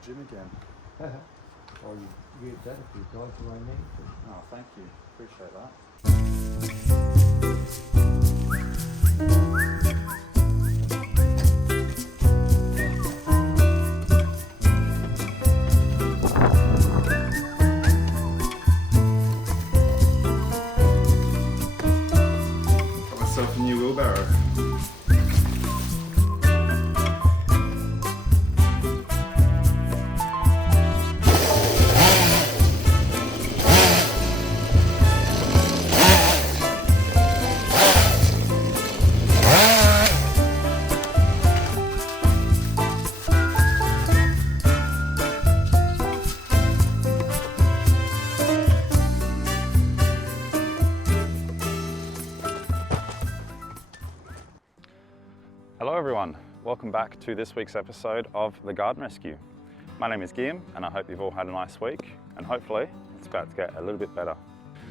the gym again. Or you use that if you go to my name. Oh, thank you. Appreciate that. Got myself a new wheelbarrow. Hello everyone, welcome back to this week's episode of The Garden Rescue. My name is Guillaume and I hope you've all had a nice week and hopefully it's about to get a little bit better.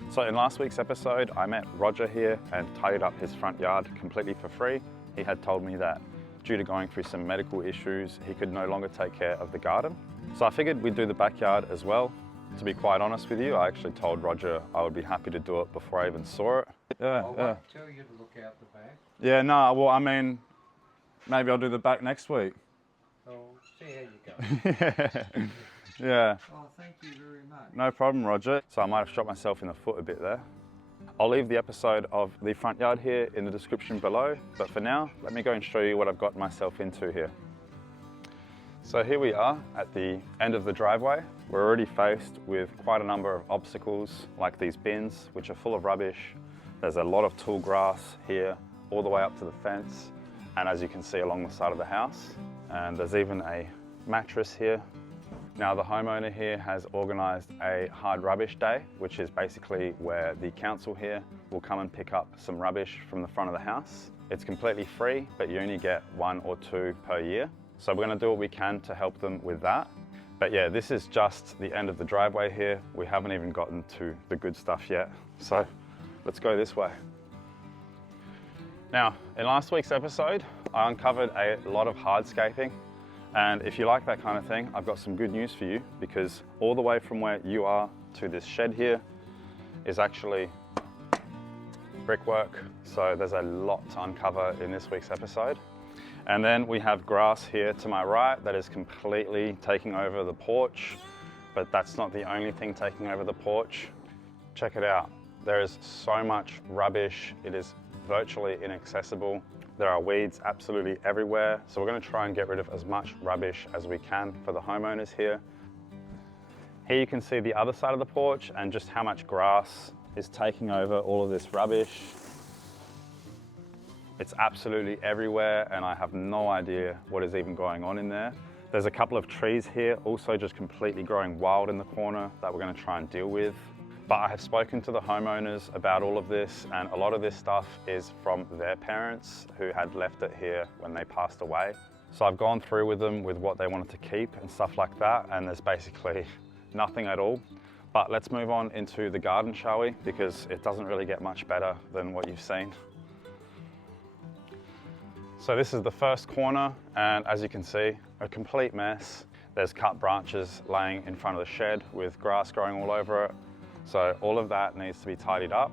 So in last week's episode I met Roger here and tidied up his front yard completely for free. He had told me that due to going through some medical issues he could no longer take care of the garden. So I figured we'd do the backyard as well. To be quite honest with you, I actually told Roger I would be happy to do it before I even saw it. I'll tell you to look out the back. Yeah, no, well I mean, maybe I'll do the back next week. So see how you go. Yeah. Oh, thank you very much. No problem, Roger. So I might have shot myself in the foot a bit there. I'll leave the episode of the front yard here in the description below, but for now, let me go and show you what I've got myself into here. So here we are at the end of the driveway. We're already faced with quite a number of obstacles, like these bins, which are full of rubbish. There's a lot of tall grass here, all the way up to the fence. And as you can see along the side of the house, and there's even a mattress here. Now the homeowner here has organised a hard rubbish day, which is basically where the council here will come and pick up some rubbish from the front of the house. It's completely free, but you only get 1 or 2 per year. So we're going to do what we can to help them with that. But yeah, this is just the end of the driveway here. We haven't even gotten to the good stuff yet. So let's go this way. Now, in last week's episode, I uncovered a lot of hardscaping. And if you like that kind of thing, I've got some good news for you because all the way from where you are to this shed here is actually brickwork. So there's a lot to uncover in this week's episode. And then we have grass here to my right that is completely taking over the porch, but that's not the only thing taking over the porch. Check it out. There is so much rubbish. It is virtually inaccessible. There are weeds absolutely everywhere. So we're going to try and get rid of as much rubbish as we can for the homeowners here. Here you can see the other side of the porch and just how much grass is taking over all of this rubbish. It's absolutely everywhere and I have no idea what is even going on in there. There's a couple of trees here also just completely growing wild in the corner that we're going to try and deal with. But I have spoken to the homeowners about all of this and a lot of this stuff is from their parents who had left it here when they passed away. So I've gone through with them with what they wanted to keep and stuff like that, and there's basically nothing at all. But let's move on into the garden, shall we? Because it doesn't really get much better than what you've seen. So this is the first corner, and as you can see, a complete mess. There's cut branches laying in front of the shed with grass growing all over it. So all of that needs to be tidied up.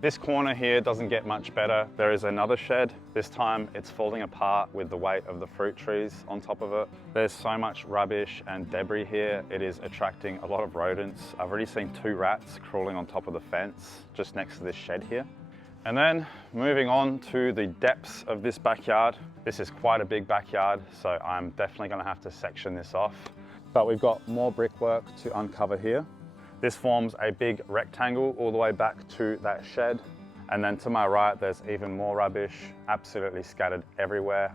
This corner here doesn't get much better. There is another shed. This time it's falling apart with the weight of the fruit trees on top of it. There's so much rubbish and debris here. It is attracting a lot of rodents. I've already seen 2 rats crawling on top of the fence just next to this shed here. And then moving on to the depths of this backyard. This is quite a big backyard, so I'm definitely gonna have to section this off. But we've got more brickwork to uncover here. This forms a big rectangle all the way back to that shed. And then to my right, there's even more rubbish, absolutely scattered everywhere.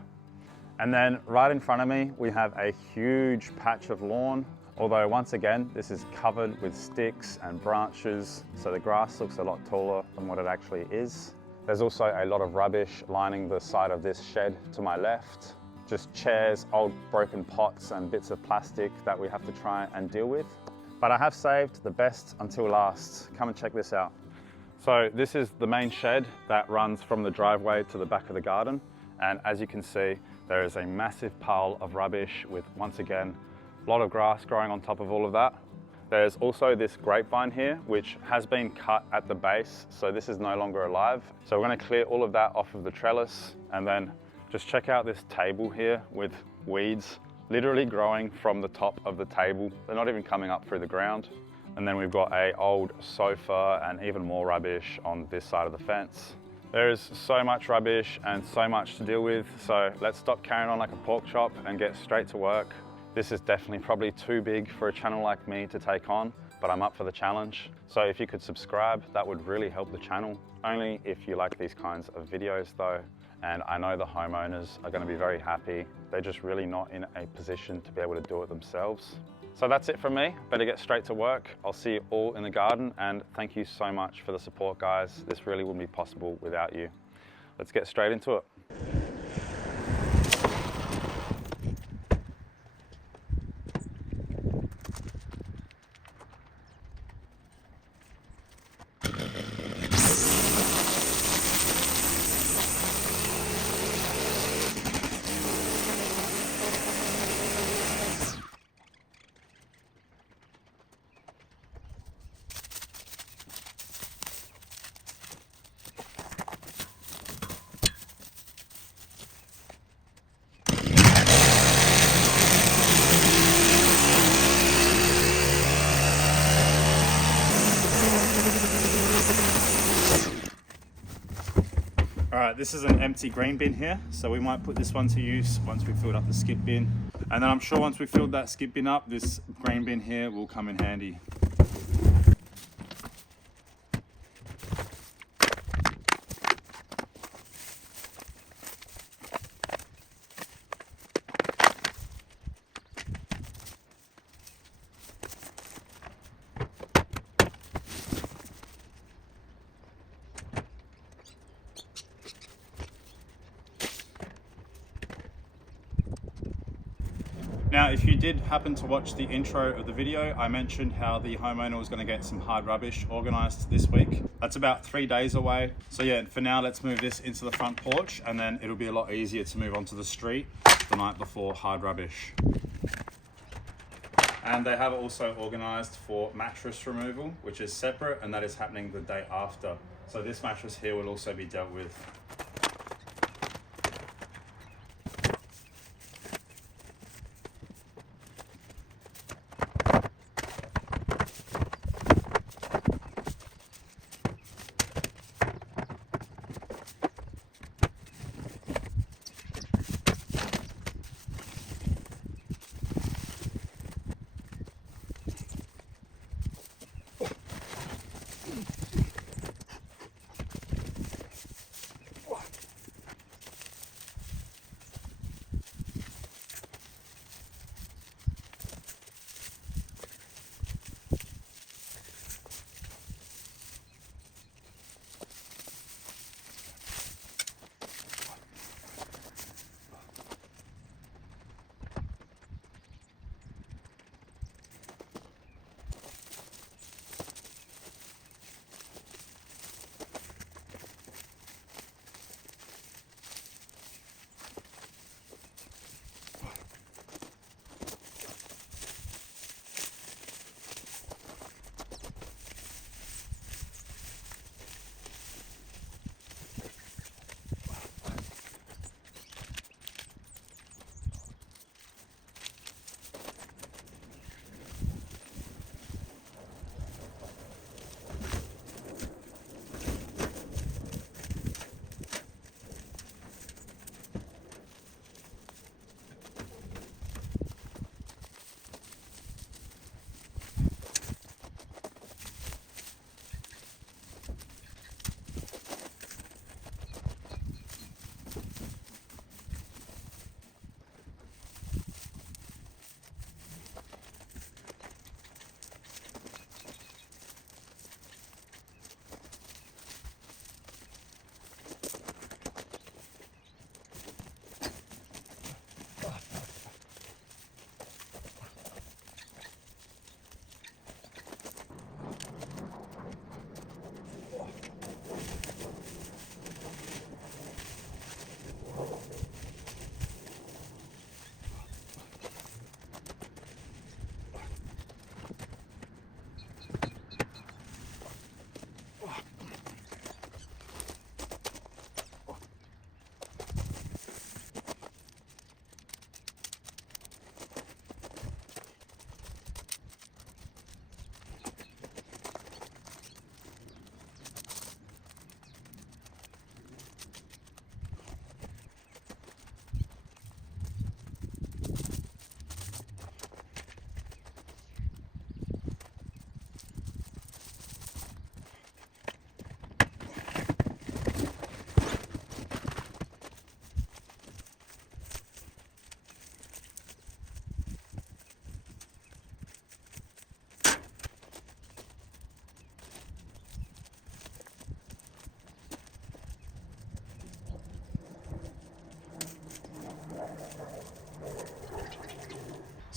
And then right in front of me, we have a huge patch of lawn. Although once again, this is covered with sticks and branches, so the grass looks a lot taller than what it actually is. There's also a lot of rubbish lining the side of this shed to my left. Just chairs, old broken pots and bits of plastic that we have to try and deal with. But I have saved the best until last. Come and check this out. So this is the main shed that runs from the driveway to the back of the garden. And as you can see, there is a massive pile of rubbish with, once again, A lot of grass growing on top of all of that. There's also this grapevine here, which has been cut at the base, so this is no longer alive. So we're gonna clear all of that off of the trellis, and then just check out this table here with weeds literally growing from the top of the table. They're not even coming up through the ground. And then we've got an old sofa and even more rubbish on this side of the fence. There is so much rubbish and so much to deal with, so let's stop carrying on like a pork chop and get straight to work. This is definitely probably too big for a channel like me to take on, but I'm up for the challenge. So if you could subscribe, that would really help the channel. Only if you like these kinds of videos though. And I know the homeowners are gonna be very happy. They're just really not in a position to be able to do it themselves. So that's it from me. Better get straight to work. I'll see you all in the garden, and thank you so much for the support, guys. This really wouldn't be possible without you. Let's get straight into it. All right, this is an empty grain bin here, so we might put this one to use once we've filled up the skip bin. And then I'm sure once we've filled that skip bin up, this grain bin here will come in handy. Now, if you did happen to watch the intro of the video, I mentioned how the homeowner was going to get some hard rubbish organised this week. That's about 3 days away. So yeah, for now, let's move this into the front porch, and then it'll be a lot easier to move onto the street the night before hard rubbish. And they have also organised for mattress removal, which is separate, and that is happening the day after. So this mattress here will also be dealt with.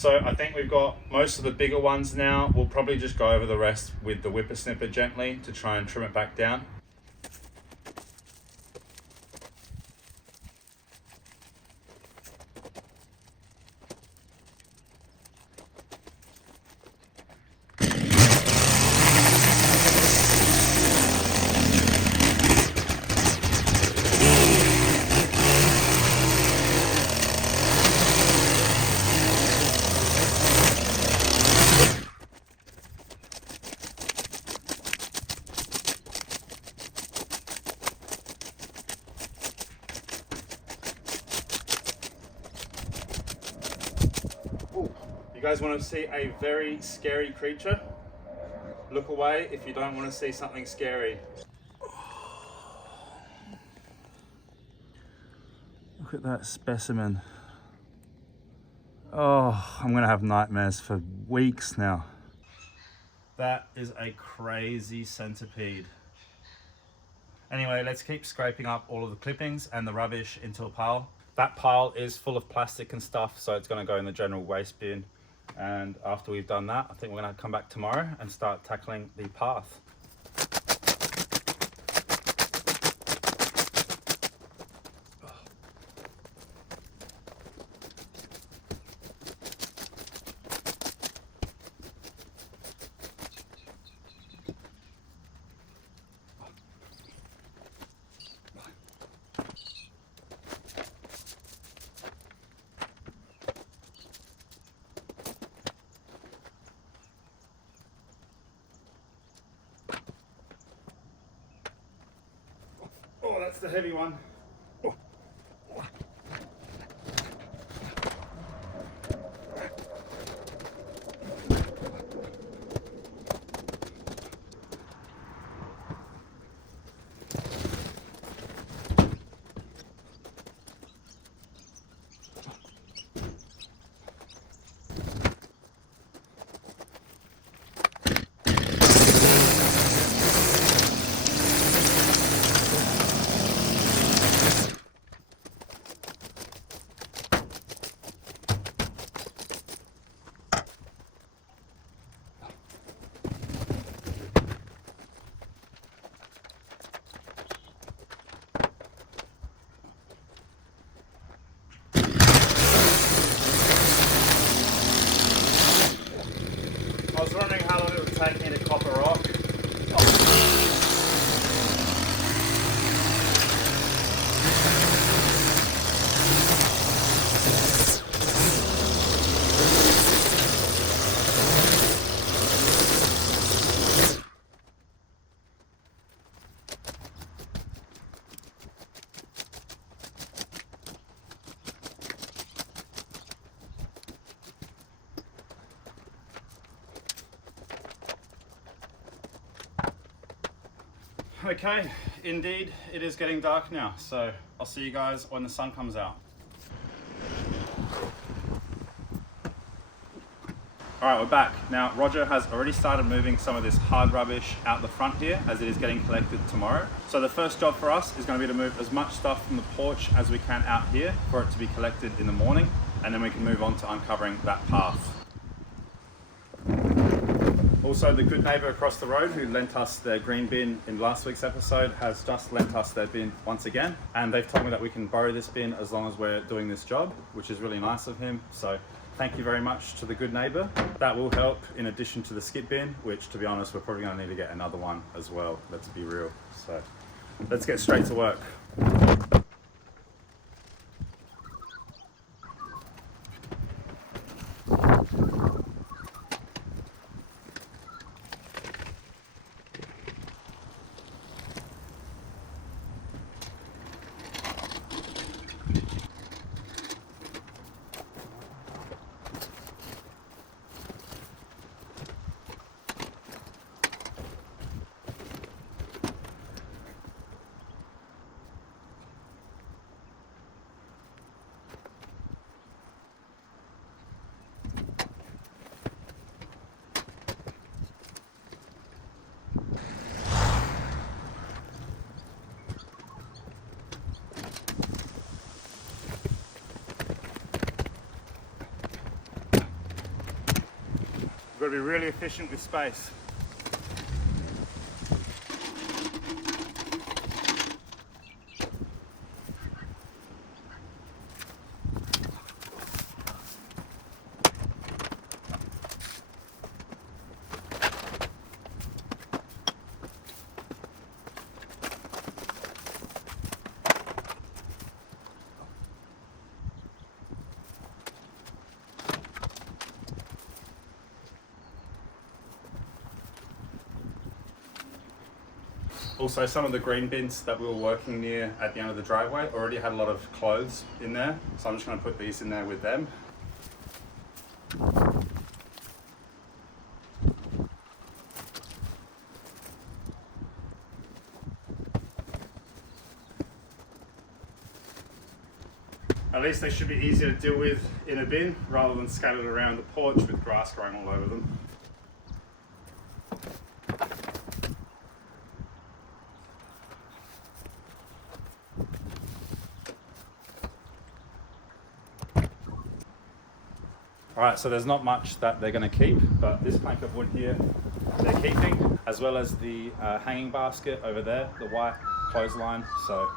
So I think we've got most of the bigger ones now. We'll probably just go over the rest with the whipper snipper gently to try and trim it back down. You guys want to see a very scary creature? Look away if you don't want to see something scary. Look at that specimen. Oh, I'm gonna have nightmares for weeks now. That is a crazy centipede. Anyway, let's keep scraping up all of the clippings and the rubbish into a pile. That pile is full of plastic and stuff, so it's gonna go in the general waste bin. And after we've done that, I think we're gonna come back tomorrow and start tackling the path. Oh, that's the heavy one. I was wondering how long it would take me to cop a rock. Okay, indeed, it is getting dark now, so I'll see you guys when the sun comes out. All right, we're back. Now, Roger has already started moving some of this hard rubbish out the front here as it is getting collected tomorrow. So the first job for us is going to be to move as much stuff from the porch as we can out here for it to be collected in the morning, and then we can move on to uncovering that path. Also, the good neighbour across the road who lent us their green bin in last week's episode has just lent us their bin once again. And they've told me that we can borrow this bin as long as we're doing this job, which is really nice of him. So thank you very much to the good neighbour. That will help in addition to the skip bin, which to be honest, we're probably going to need to get another one as well. Let's be real. So let's get straight to work. got to be really efficient with space. Also, some of the green bins that we were working near at the end of the driveway already had a lot of clothes in there, so I'm just going to put these in there with them. At least they should be easier to deal with in a bin rather than scattered around the porch with grass growing all over them. Alright, so there's not much that they're going to keep, but this plank of wood here they're keeping, as well as the hanging basket over there, the white clothesline, so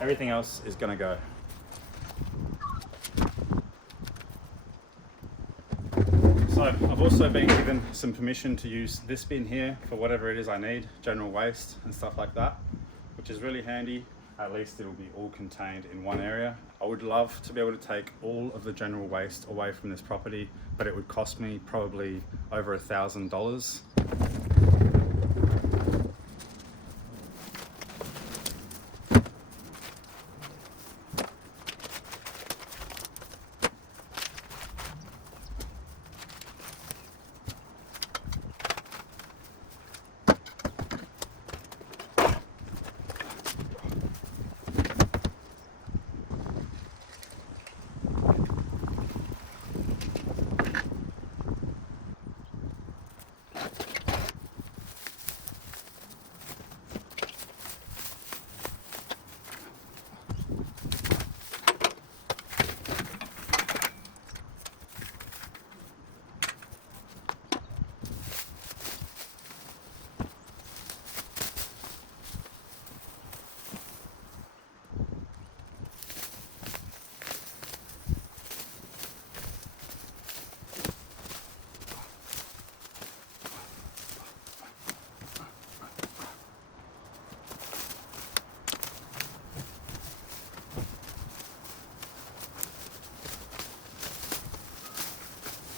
everything else is going to go. So I've also been given some permission to use this bin here for whatever it is I need, general waste and stuff like that, which is really handy. At least it'll be all contained in one area. I would love to be able to take all of the general waste away from this property, but it would cost me probably over $1,000.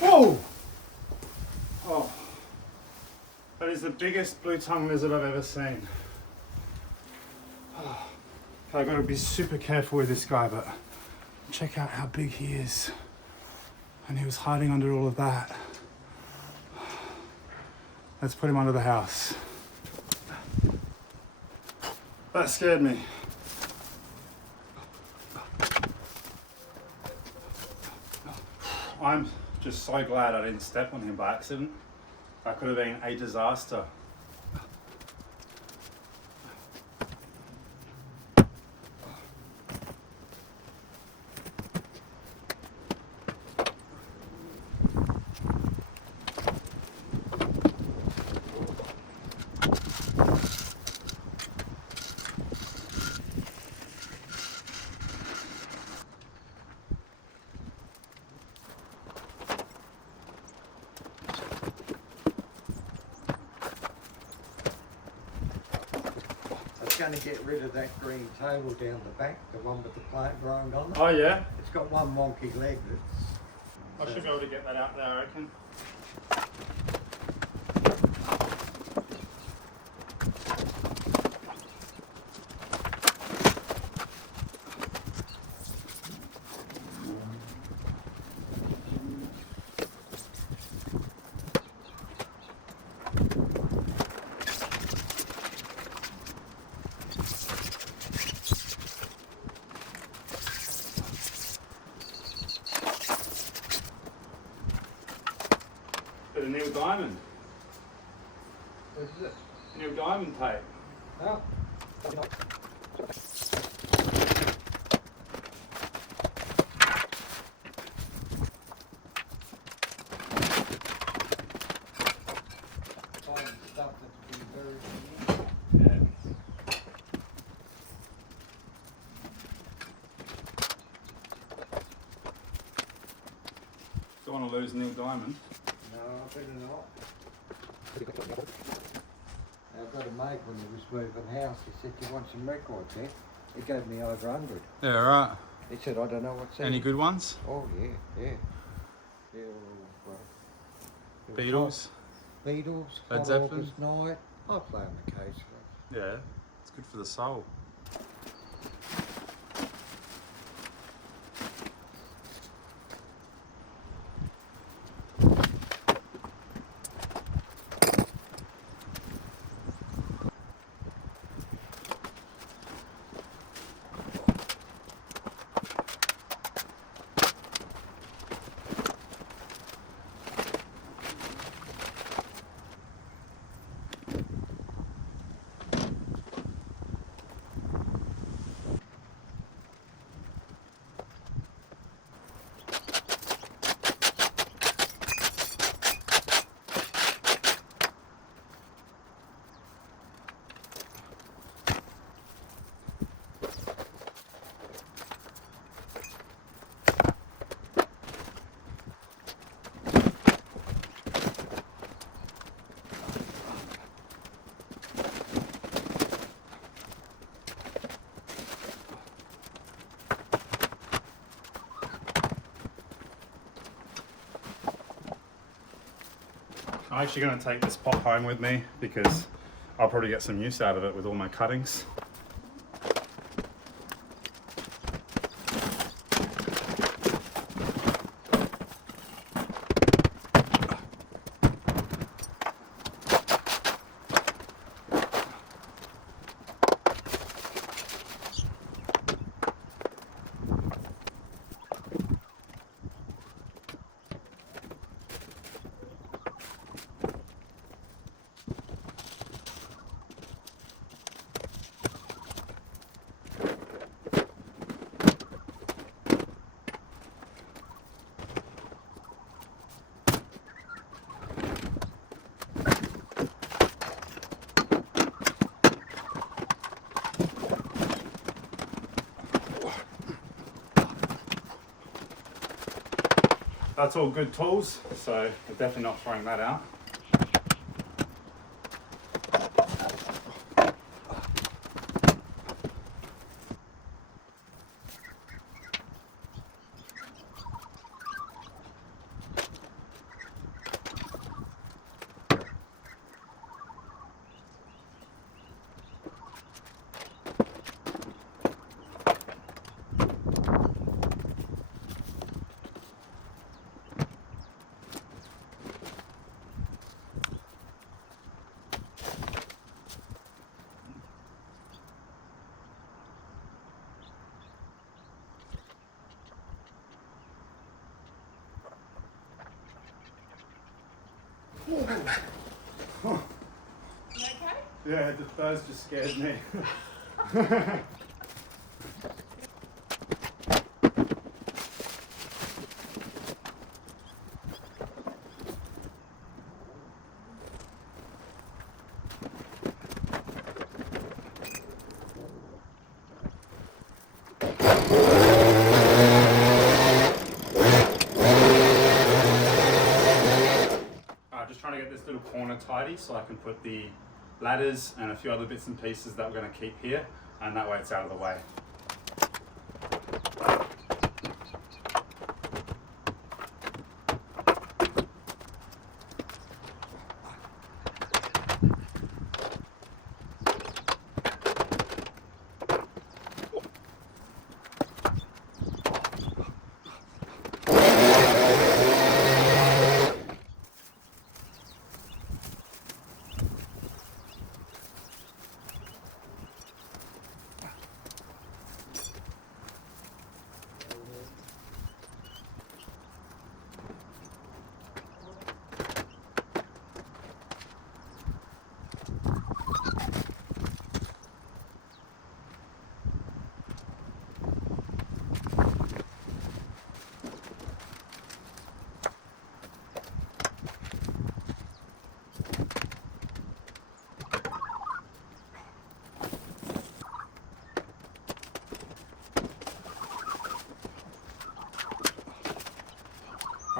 Whoa! Oh, that is the biggest blue tongue lizard I've ever seen. Oh, I've got to be super careful with this guy, but check out how big he is. And he was hiding under all of that. Let's put him under the house. That scared me. I'm just so glad I didn't step on him by accident. That could have been a disaster. Going to get rid of that green table down the back, the one with the plant growing on it. Oh yeah? It's got one wonky leg that's... I should be able to get that out there, I reckon. Bit of Neil Diamond. What is it? Neil Diamond tape. Oh. want to lose Neil Diamond. No, I better not. I've got a mate when he was moving house, he said, "Do you want some records, eh?" He gave me over 100. Yeah, right. He said, "I don't know what's in." Any good ones? Oh, yeah. Yeah, well, Beatles? Beatles, Led Hot Zeppelin? August Night. I play them occasionally. Yeah, it's good for the soul. I'm actually going to take this pot home with me because I'll probably get some use out of it with all my cuttings. That's all good tools, so we're definitely not throwing that out. You okay? Yeah, those just scared me. Just trying to get this little corner tidy so I can put the ladders and a few other bits and pieces that we're going to keep here, and that way it's out of the way.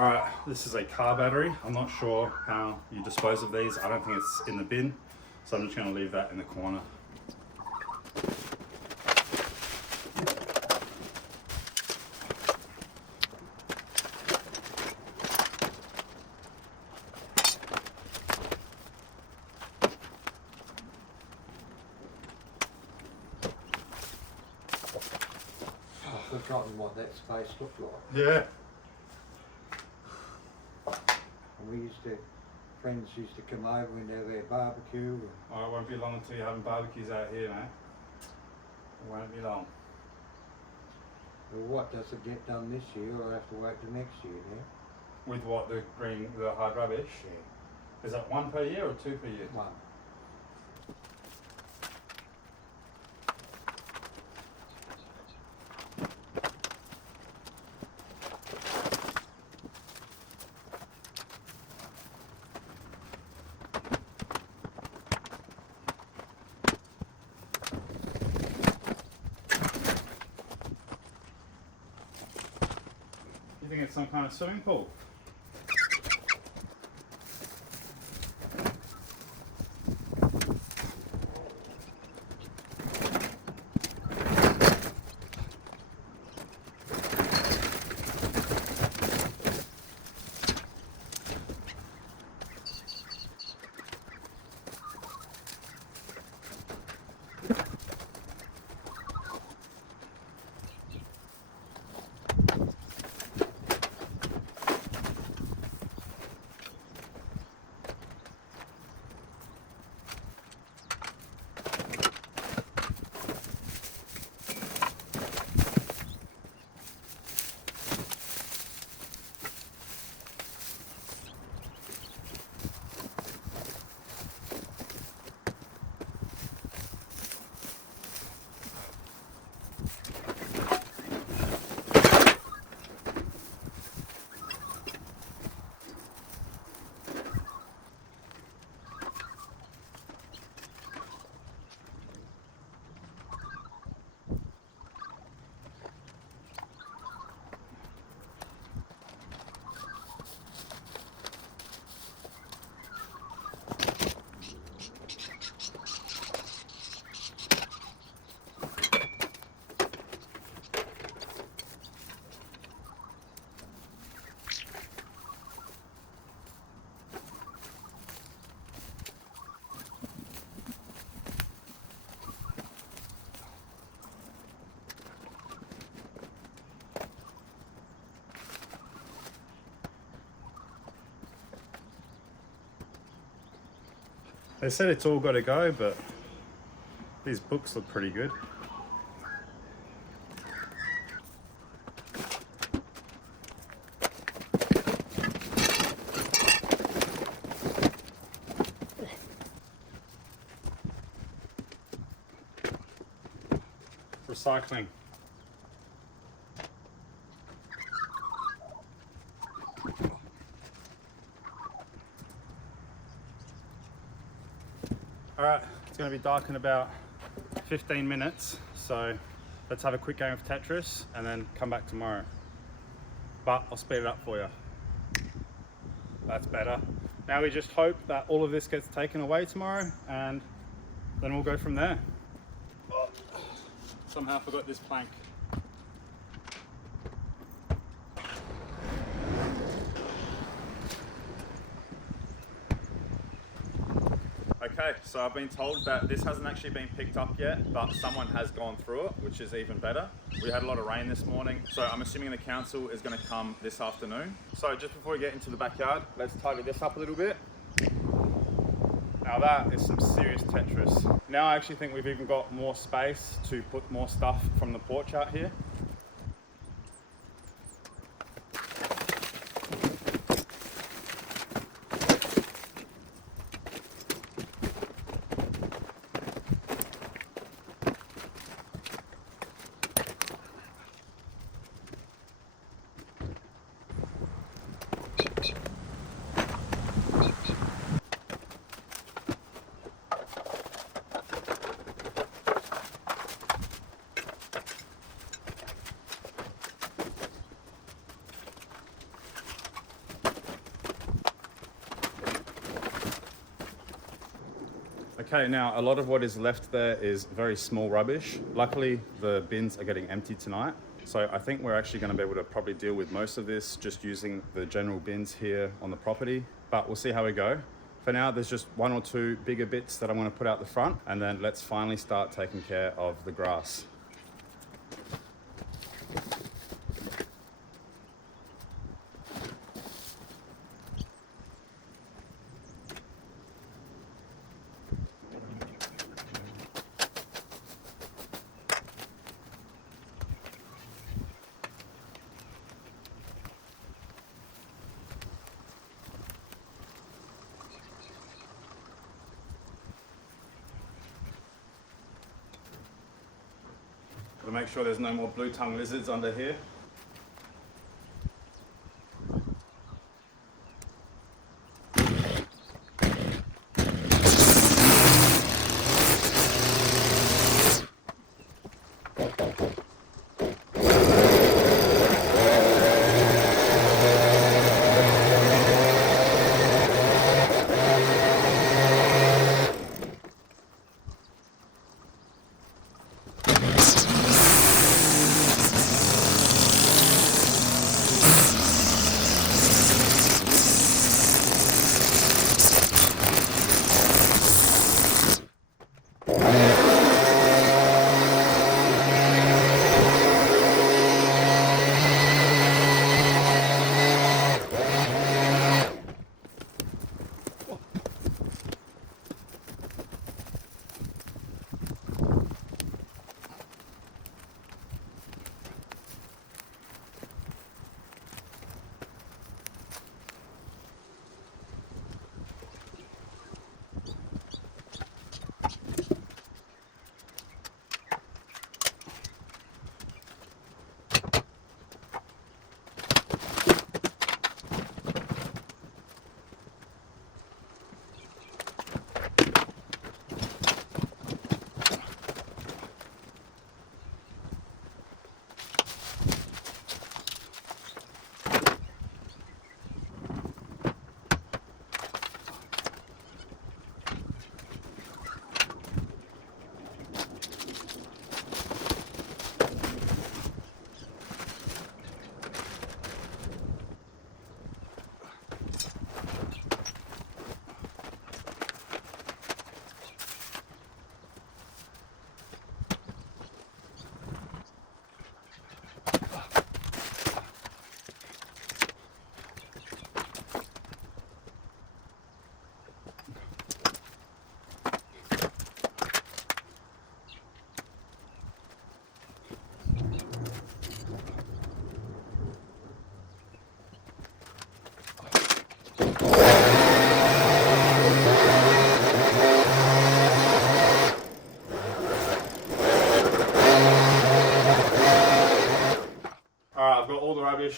All right, this is a car battery. I'm not sure how you dispose of these. I don't think it's in the bin, so I'm just going to leave that in the corner. I've forgotten what that space looked like. Yeah. And we used to, friends used to come over and have their barbecue. And Oh, it won't be long until you're having barbecues out here, mate. It won't be long. well, what does it get done this year? I'll have to wait till next year now. With what, the hard rubbish? Yeah. Is that 1 per year or 2 per year? One. You think it's some kind of swimming pool? They said it's all got to go, but these books look pretty good. Recycling. All right, it's going to be dark in about 15 minutes, so let's have a quick game of Tetris and then come back tomorrow. But I'll speed it up for you. That's better. Now we just hope that all of this gets taken away tomorrow, and then we'll go from there. Oh, somehow forgot this plank. Okay, so I've been told that this hasn't actually been picked up yet, but someone has gone through it, which is even better. We had a lot of rain this morning, so I'm assuming the council is going to come this afternoon. So just before we get into the backyard, let's tidy this up a little bit. Now that is some serious Tetris. Now I actually think we've even got more space to put more stuff from the porch out here. Okay, now a lot of what is left there is very small rubbish. Luckily, the bins are getting emptied tonight. So I think we're actually going to be able to probably deal with most of this just using the general bins here on the property, but we'll see how we go. For now, there's just 1 or 2 bigger bits that I'm going to put out the front, and then let's finally start taking care of the grass. To make sure there's no more blue tongue lizards under here.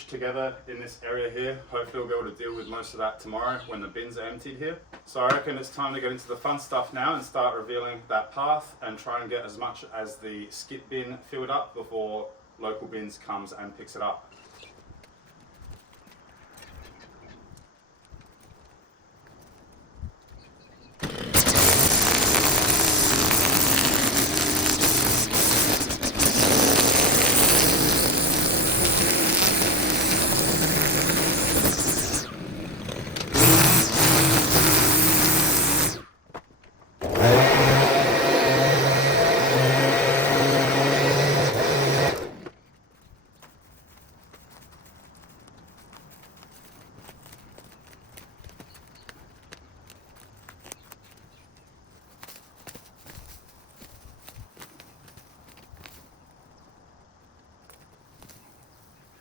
Together in this area here. Hopefully we'll be able to deal with most of that tomorrow when the bins are emptied here. So I reckon it's time to get into the fun stuff now and start revealing that path and try and get as much as the skip bin filled up before local bins comes and picks it up.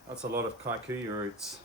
That's a lot of kikuyu roots.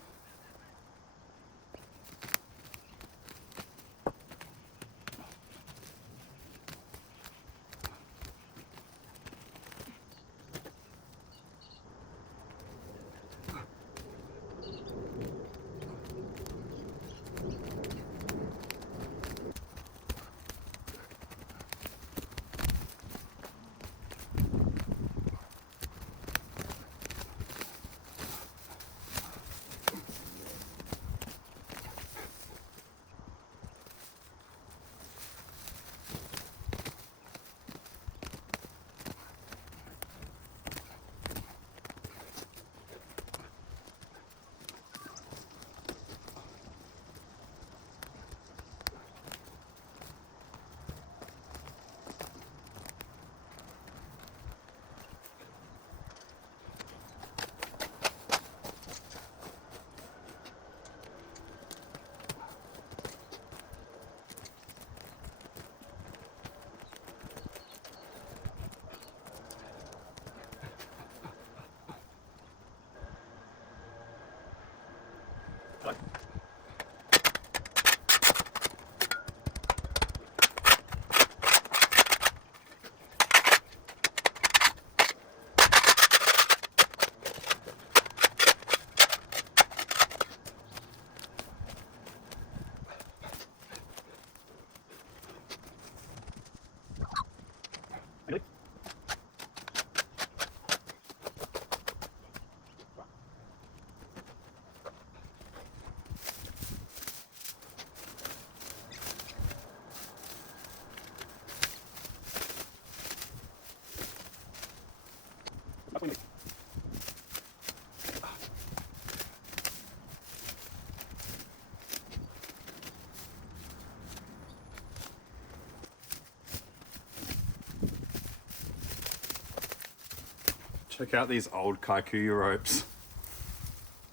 Check out these old kikuyu ropes.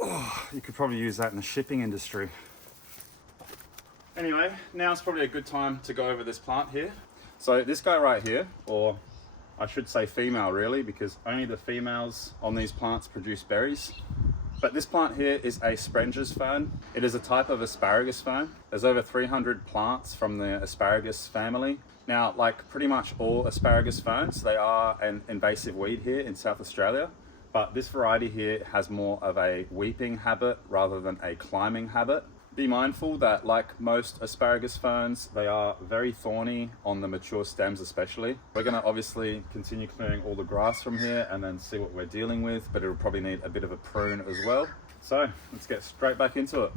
Oh, you could probably use that in the shipping industry. Anyway, now's probably a good time to go over this plant here. So this guy right here, or I should say female really, because only the females on these plants produce berries. But this plant here is a Sprenger's fern. It is a type of asparagus fern. There's over 300 plants from the asparagus family. Now, like pretty much all asparagus ferns, they are an invasive weed here in South Australia, but this variety here has more of a weeping habit rather than a climbing habit. Be mindful that, like most asparagus ferns, they are very thorny on the mature stems especially. We're gonna obviously continue clearing all the grass from here and then see what we're dealing with, but it'll probably need a bit of a prune as well. So let's get straight back into it.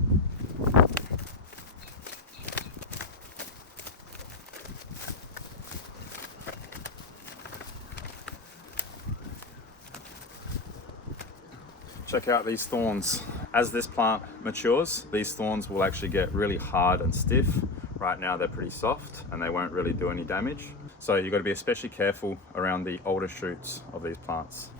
Check out these thorns. As this plant matures, these thorns will actually get really hard and stiff. Right now they're pretty soft and they won't really do any damage. So you've got to be especially careful around the older shoots of these plants.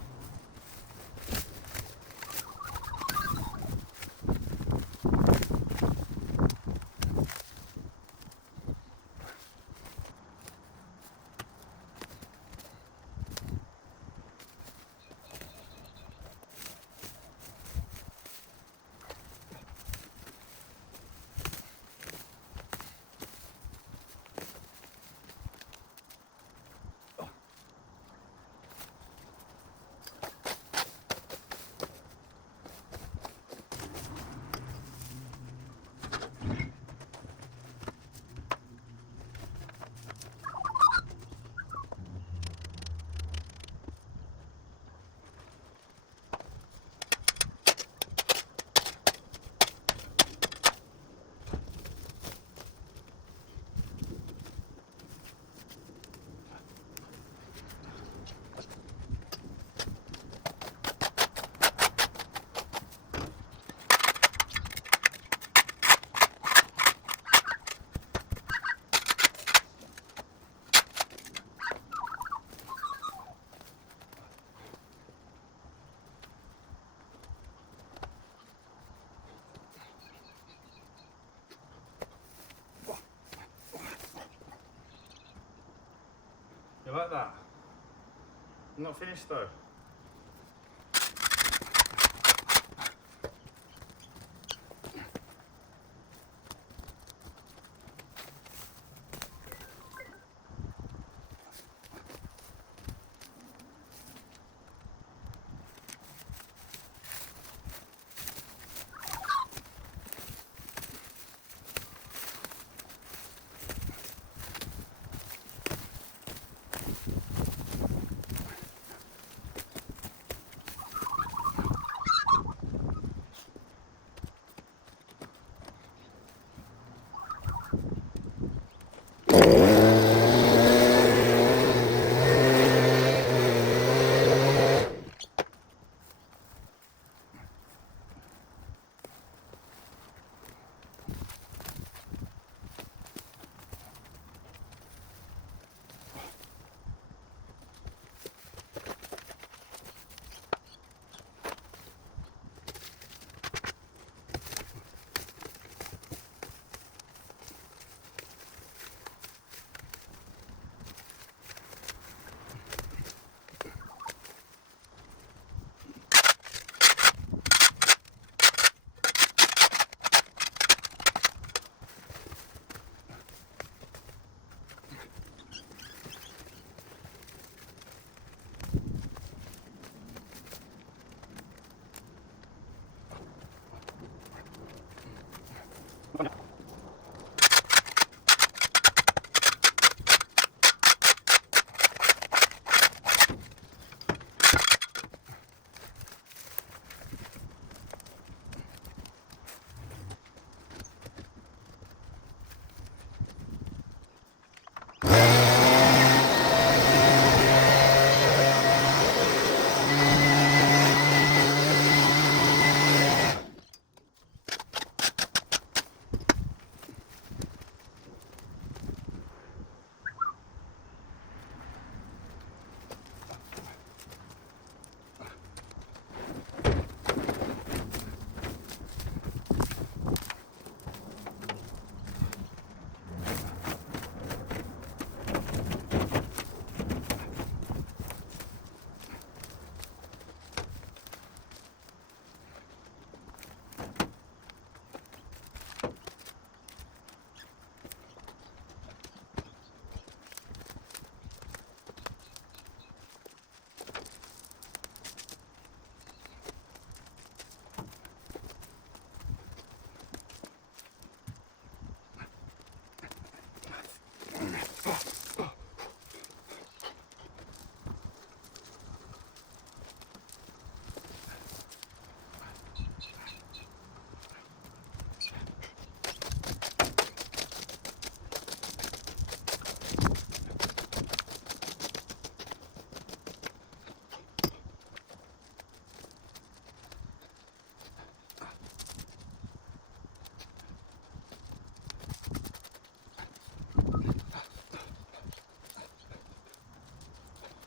You like that? I'm not finished though.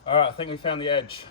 All right, I think we found the edge.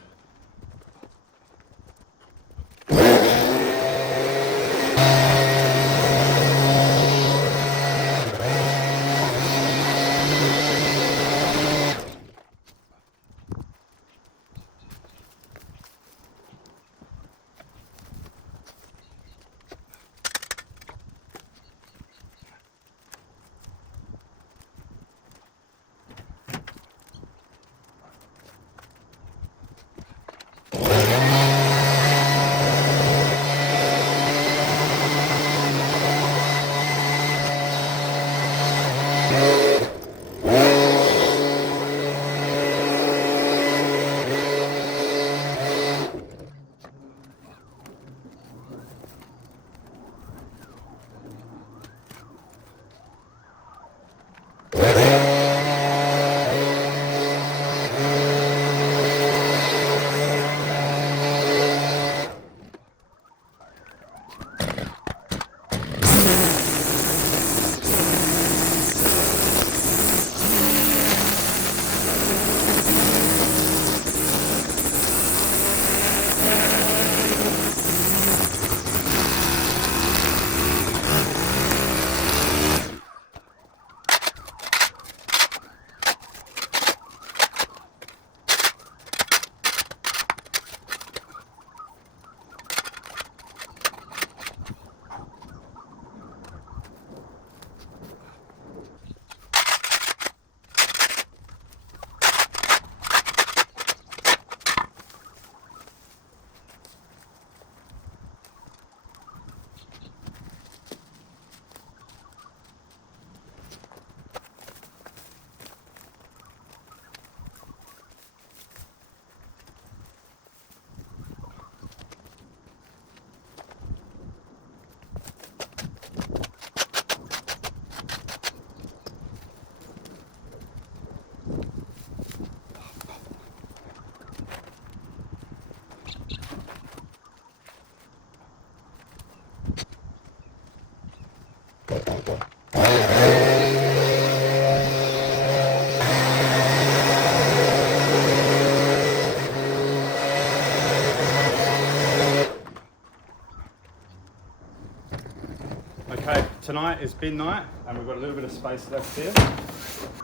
Okay, tonight is bin night and we've got a little bit of space left here.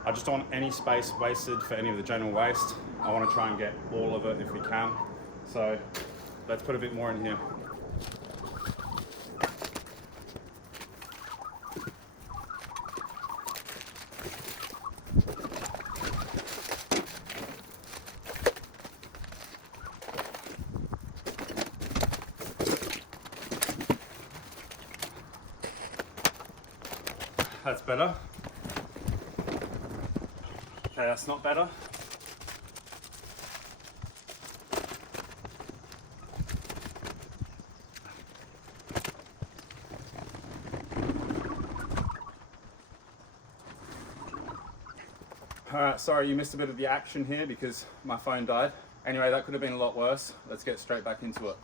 I just don't want any space wasted for any of the general waste. I want to try and get all of it if we can. So let's put a bit more in here. That's better. Okay, that's not better. Alright, sorry you missed a bit of the action here because my phone died. Anyway, that could have been a lot worse. Let's get straight back into it.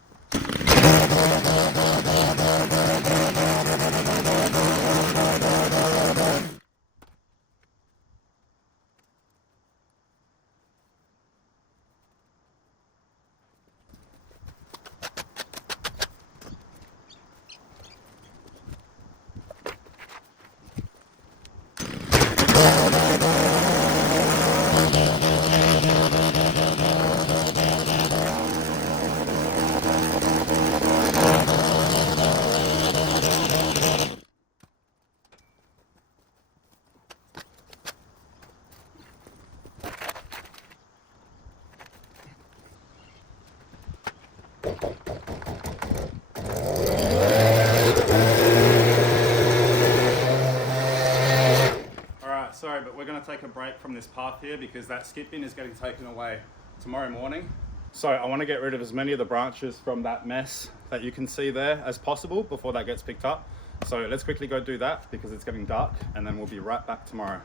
Sorry, but we're going to take a break from this path here because that skip bin is getting taken away tomorrow morning. So I want to get rid of as many of the branches from that mess that you can see there as possible before that gets picked up. So let's quickly go do that because it's getting dark and then we'll be right back tomorrow.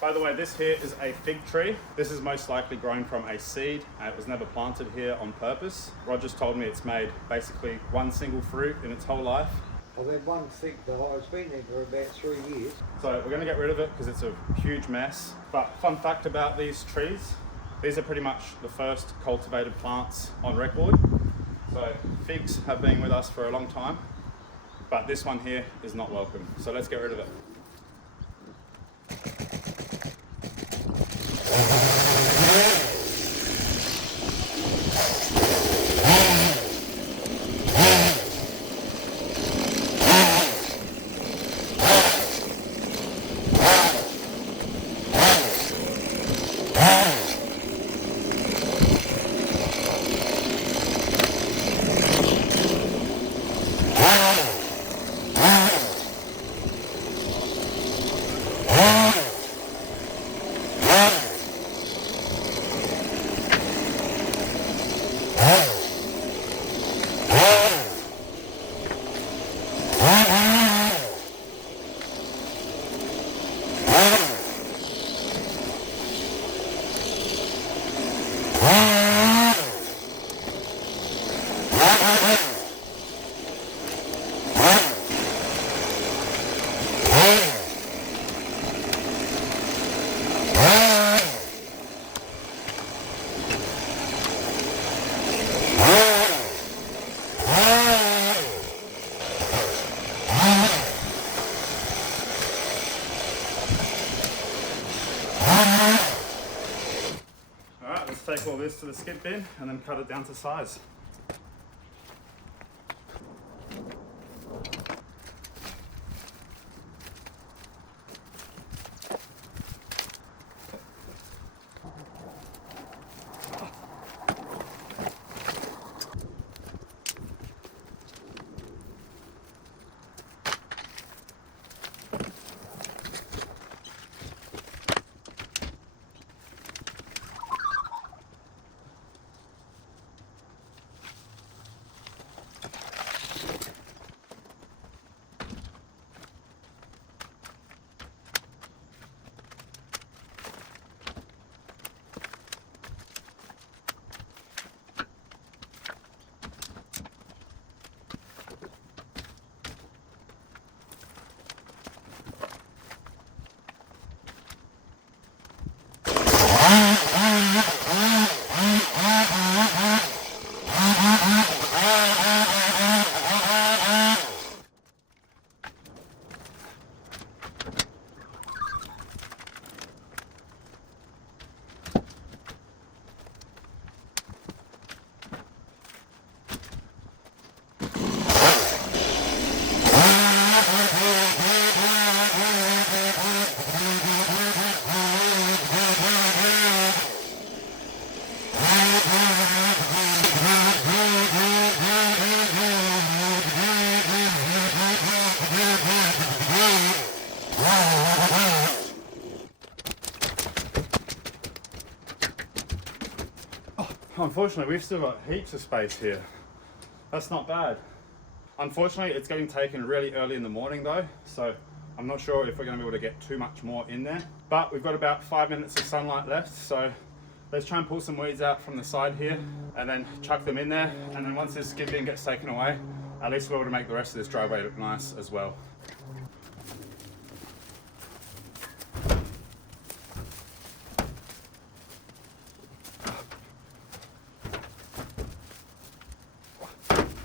By the way, this here is a fig tree. This is most likely grown from a seed. It was never planted here on purpose. Roger's told me it's made basically one single fruit in its whole life. Well, they're one thick though. It's been there for about 3 years. So we're going to get rid of it because it's a huge mess. But fun fact about these trees, these are pretty much the first cultivated plants on record. So figs have been with us for a long time, but this one here is not welcome. So let's get rid of it. Alright, let's take all this to the skip bin and then cut it down to size. Unfortunately, we've still got heaps of space here. That's not bad. Unfortunately, it's getting taken really early in the morning though, so I'm not sure if we're going to be able to get too much more in there. But we've got about 5 minutes of sunlight left, so let's try and pull some weeds out from the side here and then chuck them in there. And then once this skip bin gets taken away, at least we're able to make the rest of this driveway look nice as well.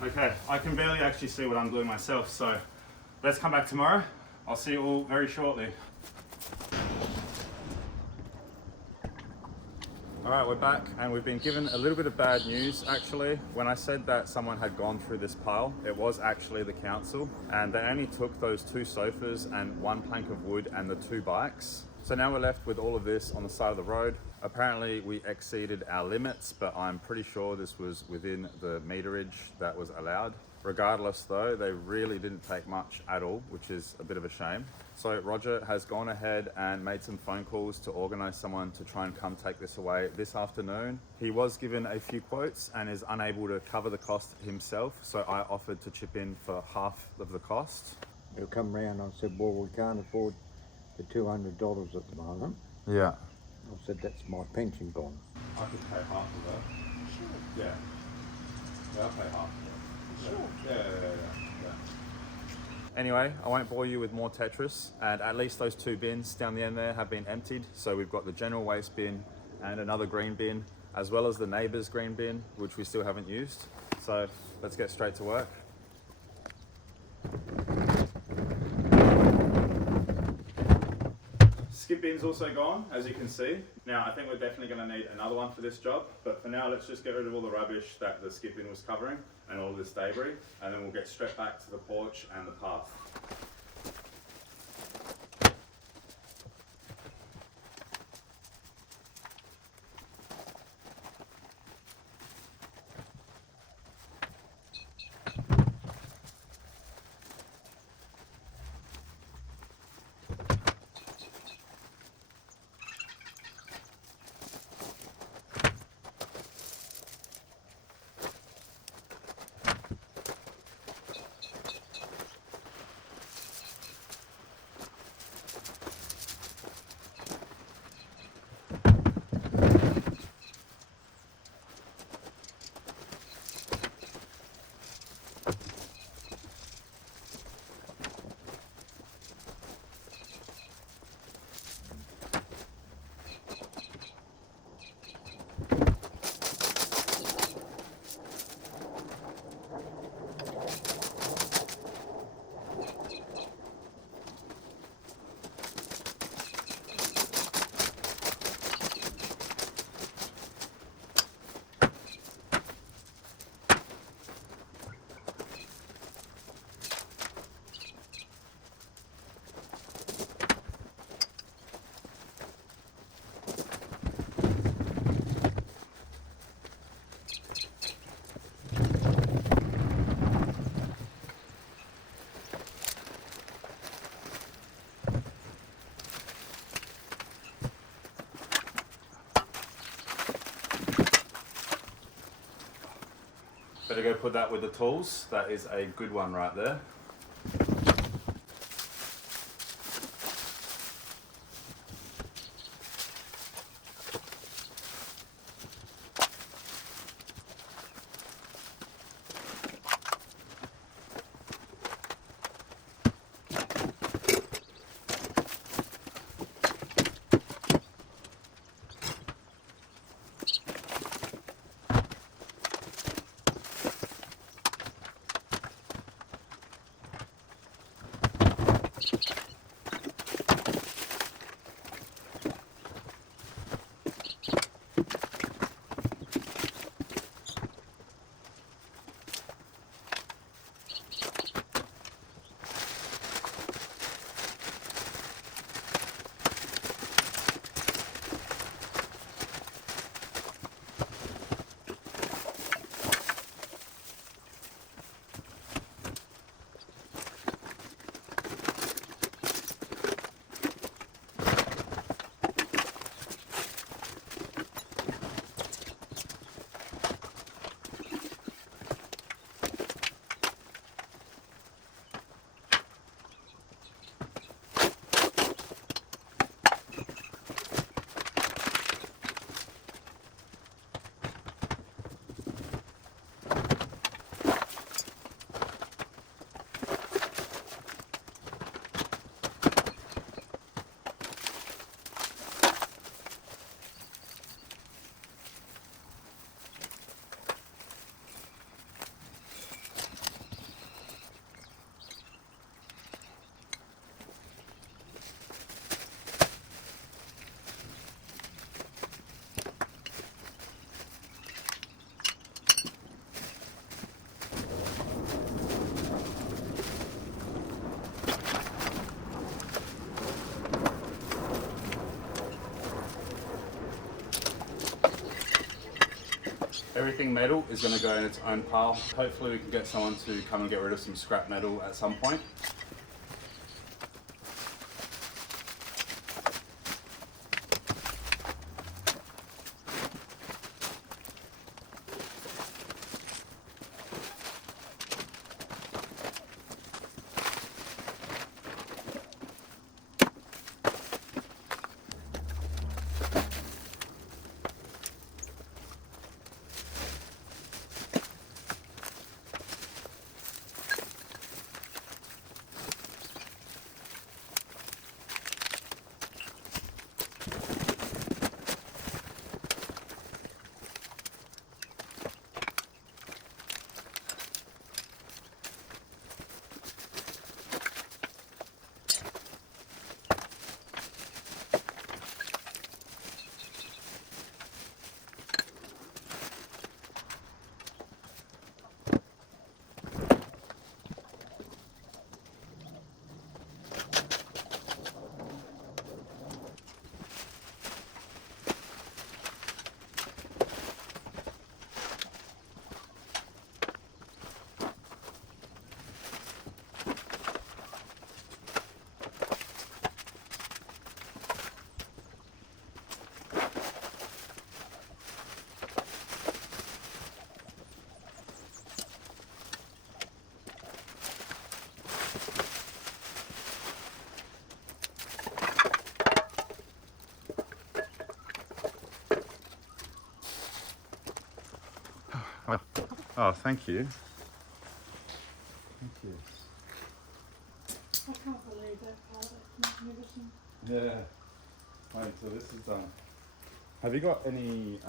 Okay, I can barely actually see what I'm doing myself, so let's come back tomorrow. I'll see you all very shortly. Alright, we're back and we've been given a little bit of bad news actually. When I said that someone had gone through this pile, it was actually the council, and they only took those 2 sofas and 1 plank of wood and the 2 bikes. So now we're left with all of this on the side of the road. Apparently we exceeded our limits, but I'm pretty sure this was within the meterage that was allowed. Regardless though, they really didn't take much at all, which is a bit of a shame. So Roger has gone ahead and made some phone calls to organise someone to try and come take this away this afternoon. He was given a few quotes and is unable to cover the cost himself, so I offered to chip in for half of the cost. He'll come round and I said, well, we can't afford the $200 at the moment. Yeah. I said, that's my pension gone. I could pay half of that. Sure. Yeah. Yeah, I'll pay half of it. Sure. Yeah. Anyway, I won't bore you with more Tetris, and at least those 2 bins down the end there have been emptied. So we've got the general waste bin and another green bin, as well as the neighbor's green bin, which we still haven't used. So let's get straight to work. Skip bin's also gone, as you can see. Now, I think we're definitely going to need another one for this job, but for now, let's just get rid of all the rubbish that the skip bin was covering and all of this debris, and then we'll get straight back to the porch and the path. Better go put that with the tools. That is a good one right there. Everything metal is going to go in its own pile. Hopefully we can get someone to come and get rid of some scrap metal at some point. Oh, thank you. Thank you. I can't believe that part. That's magnificent. Yeah. Wait until this is done. Have you got any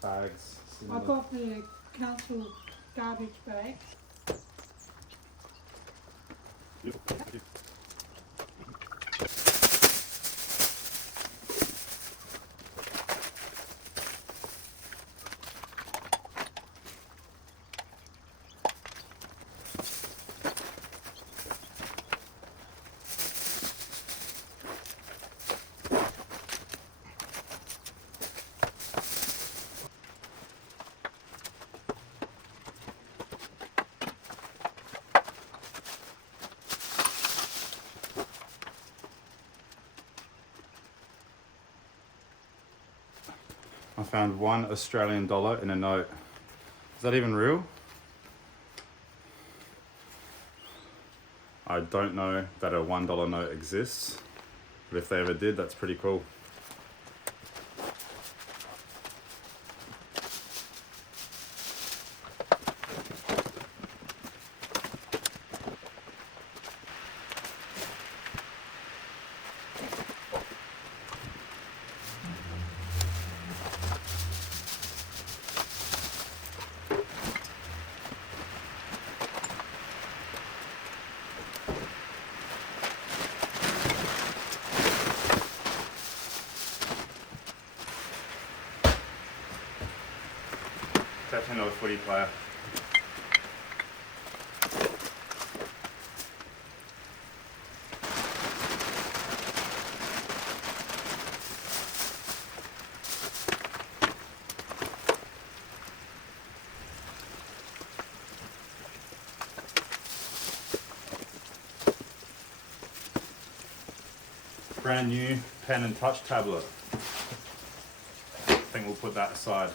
bags? I've got the council garbage bags. I found $1 Australian in a note. Is that even real? I don't know that a $1 note exists, but if they ever did, that's pretty cool. Definitely not a footy player. Brand new pen and touch tablet. I think we'll put that aside.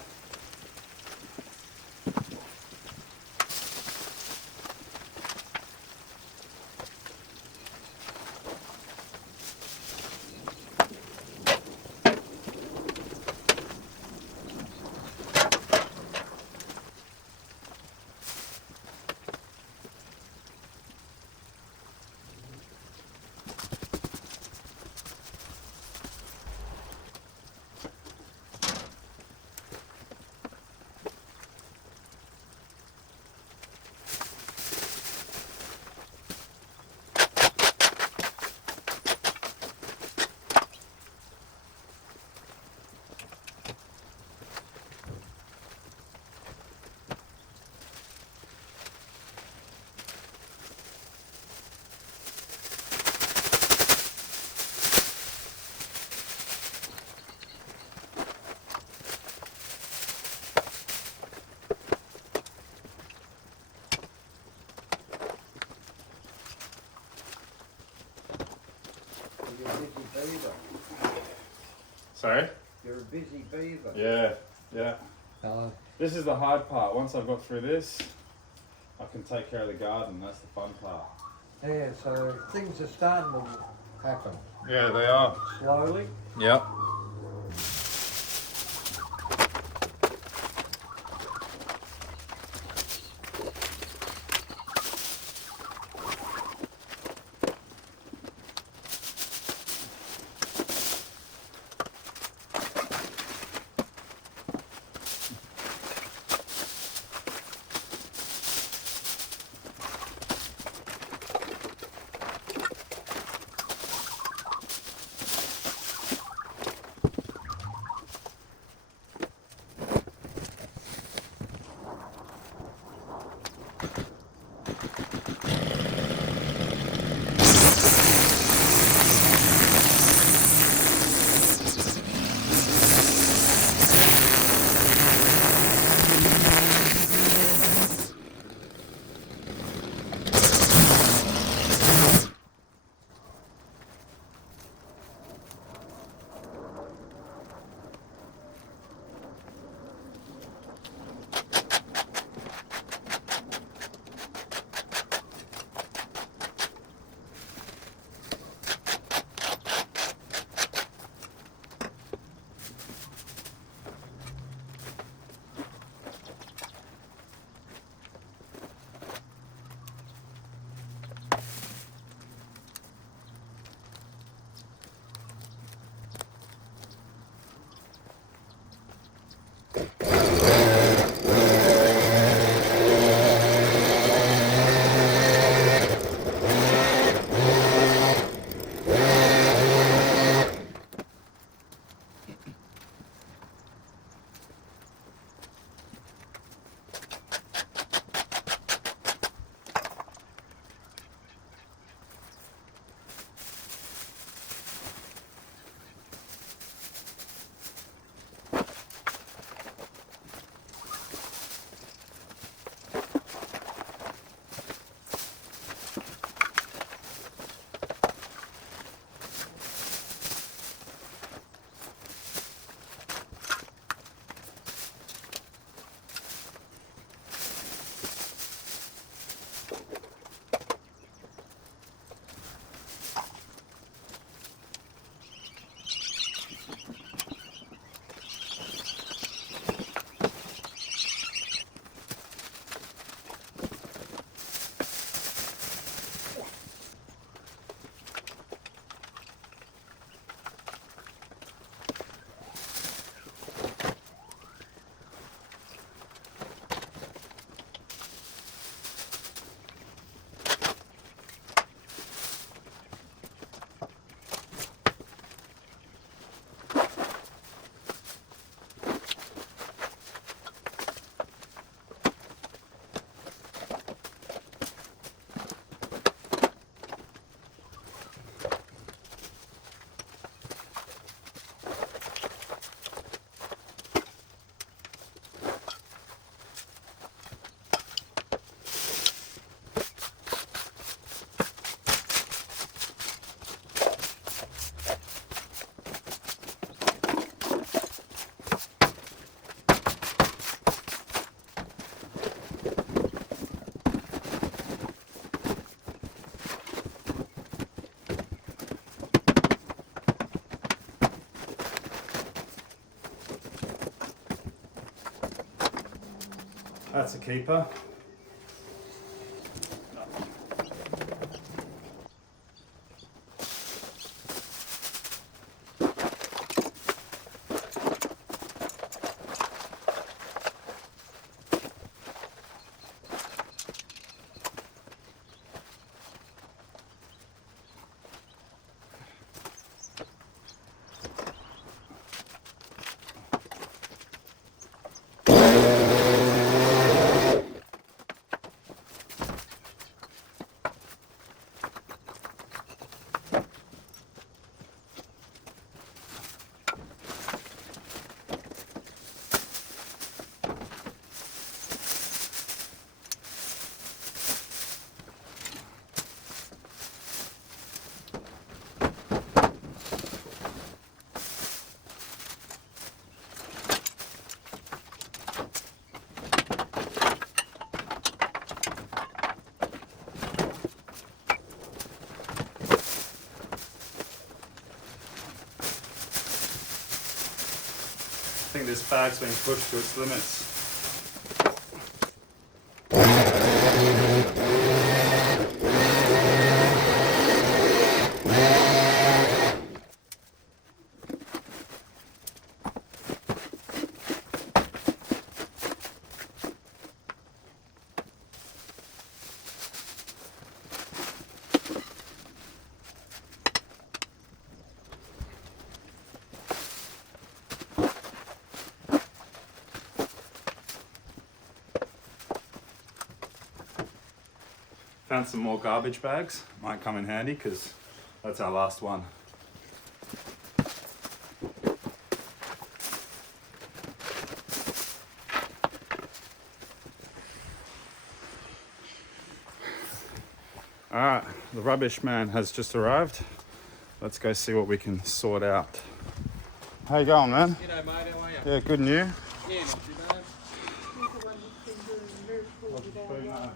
You're a busy beaver. Sorry? You're a busy beaver. Yeah. This is the hard part. Once I've got through this, I can take care of the garden. That's the fun part. Yeah, so things are starting to happen. Yeah, they are. Slowly. Yep. That's a keeper. I think this bag's been pushed to its limits. Found some more garbage bags. Might come in handy because that's our last one. Alright, the rubbish man has just arrived. Let's go see what we can sort out. How you going, man? G'day mate, how are you? Yeah, good and you? Yeah, not too bad. He's the one that's been doing the move for you down there.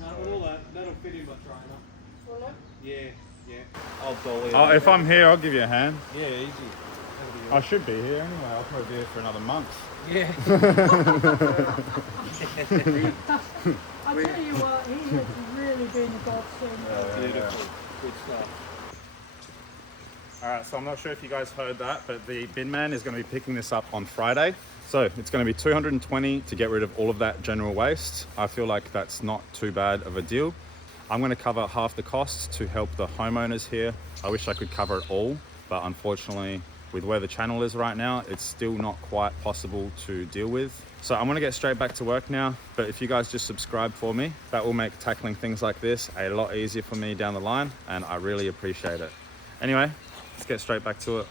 No, all that'll fit in my trainer. Will it? Yeah. I'll dolly it. Oh, if I'm here, I'll give you a hand. Yeah, easy. I should be here anyway. I'll probably be here for another month. Yeah. I tell you what, he has really been a godsend. Beautiful. Good stuff. Alright, so I'm not sure if you guys heard that, but the bin man is going to be picking this up on Friday. So it's going to be $220 to get rid of all of that general waste. I feel like that's not too bad of a deal. I'm going to cover half the costs to help the homeowners here. I wish I could cover it all, but unfortunately, with where the channel is right now, it's still not quite possible to deal with. So I'm gonna get straight back to work now, but if you guys just subscribe for me, that will make tackling things like this a lot easier for me down the line, and I really appreciate it. Anyway, let's get straight back to it.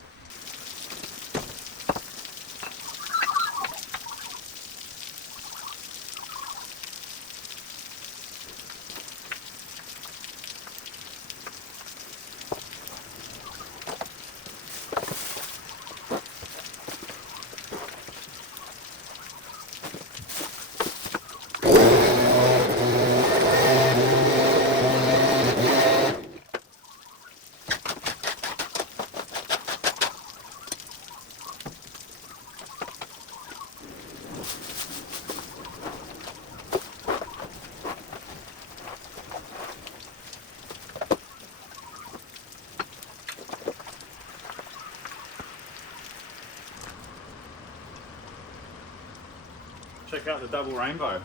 Check out the double rainbow.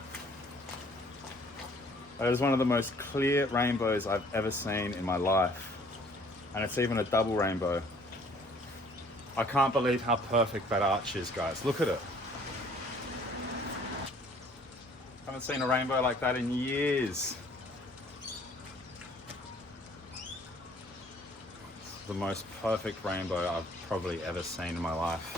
That is one of the most clear rainbows I've ever seen in my life. And it's even a double rainbow. I can't believe how perfect that arch is, guys. Look at it. Haven't seen a rainbow like that in years. It's the most perfect rainbow I've probably ever seen in my life.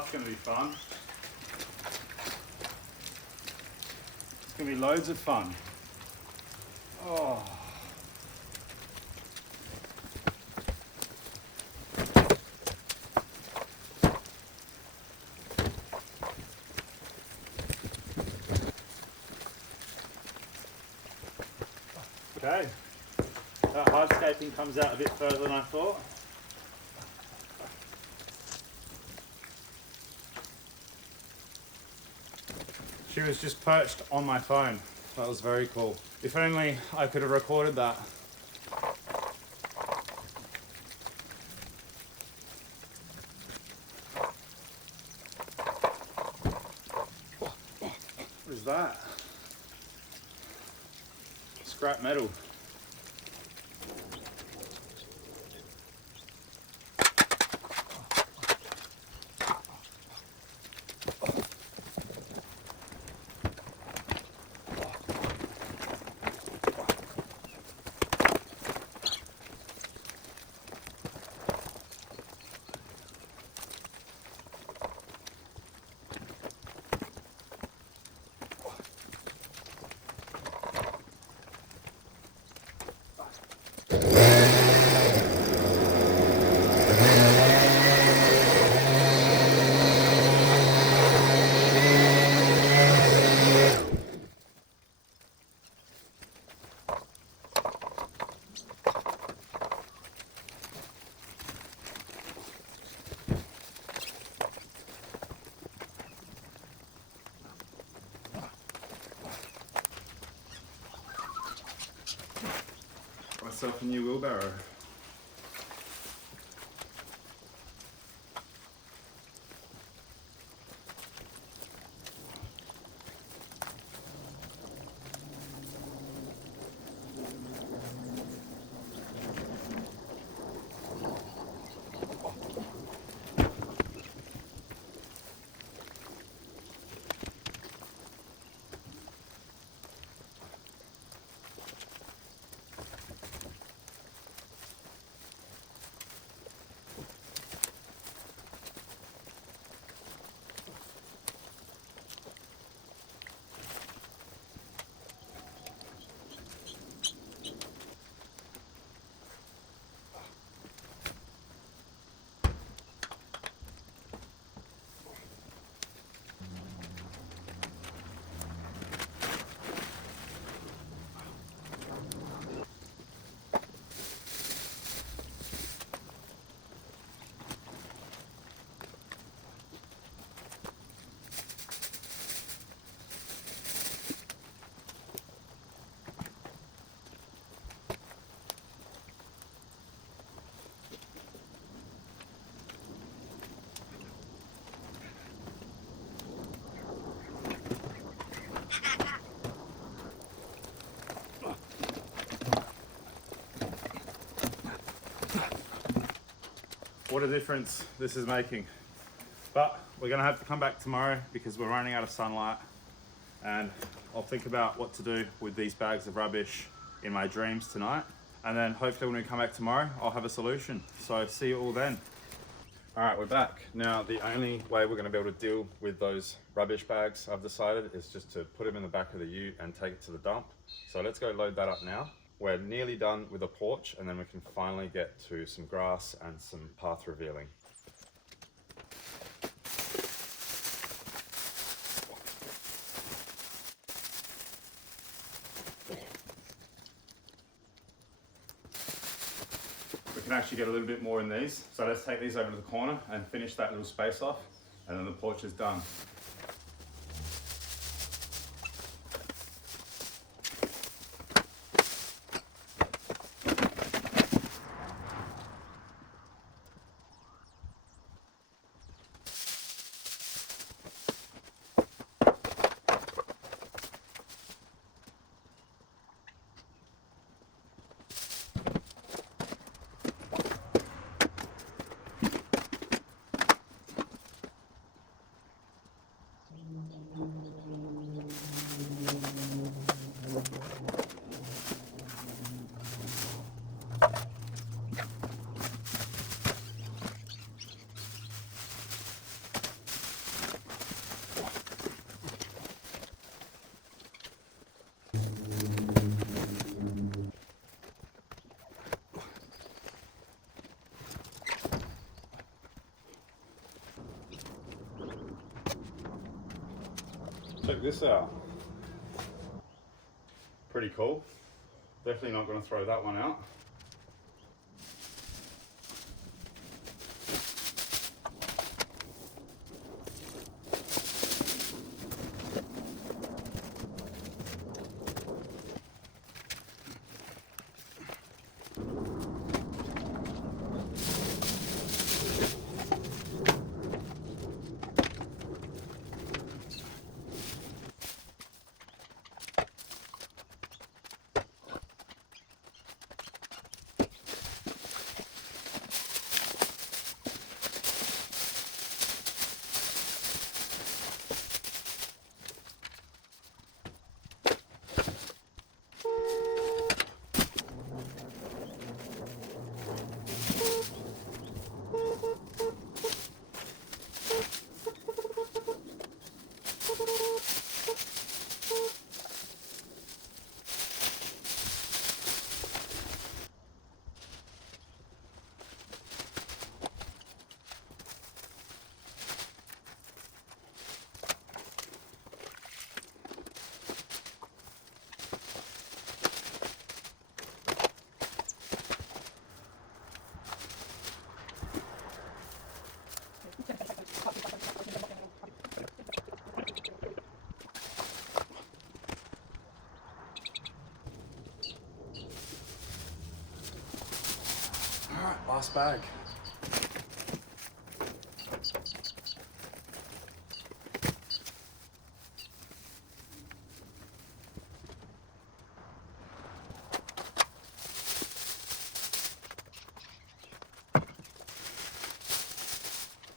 It's going to be fun. It's going to be loads of fun. Oh. Okay. That hardscaping comes out a bit further than I thought. She was just perched on my phone. That was very cool. If only I could have recorded that. What is that? Scrap metal. myself a new wheelbarrow. What a difference this is making. But we're gonna have to come back tomorrow because we're running out of sunlight, and I'll think about what to do with these bags of rubbish in my dreams tonight. And then hopefully when we come back tomorrow, I'll have a solution. So see you all then. All right, we're back. Now, the only way we're gonna be able to deal with those rubbish bags, I've decided, is just to put them in the back of the ute and take it to the dump. So let's go load that up now. We're nearly done with the porch, and then we can finally get to some grass and some path revealing. We can actually get a little bit more in these. So let's take these over to the corner and finish that little space off, and then the porch is done. Check this out. Pretty cool. Definitely not going to throw that one out. last bag.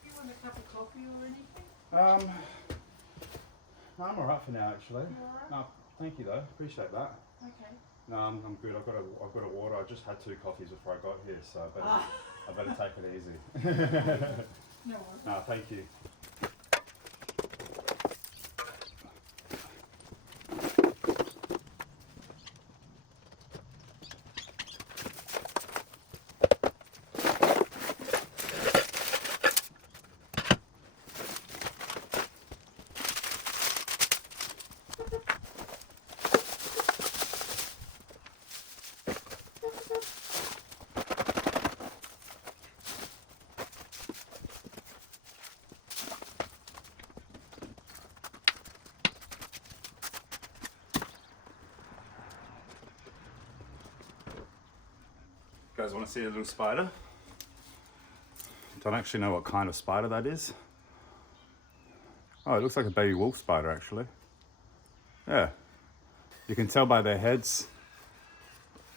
You want a cup of coffee or anything? I'm alright for now actually. You alright? No, thank you though, appreciate that. Okay. No, I'm good. I've got a water. I just had 2 coffees before I got here, so I better take it easy. No worries. No, thank you. You guys want to see a little spider? Don't actually know what kind of spider that is. Oh, it looks like a baby wolf spider actually. Yeah. You can tell by their heads.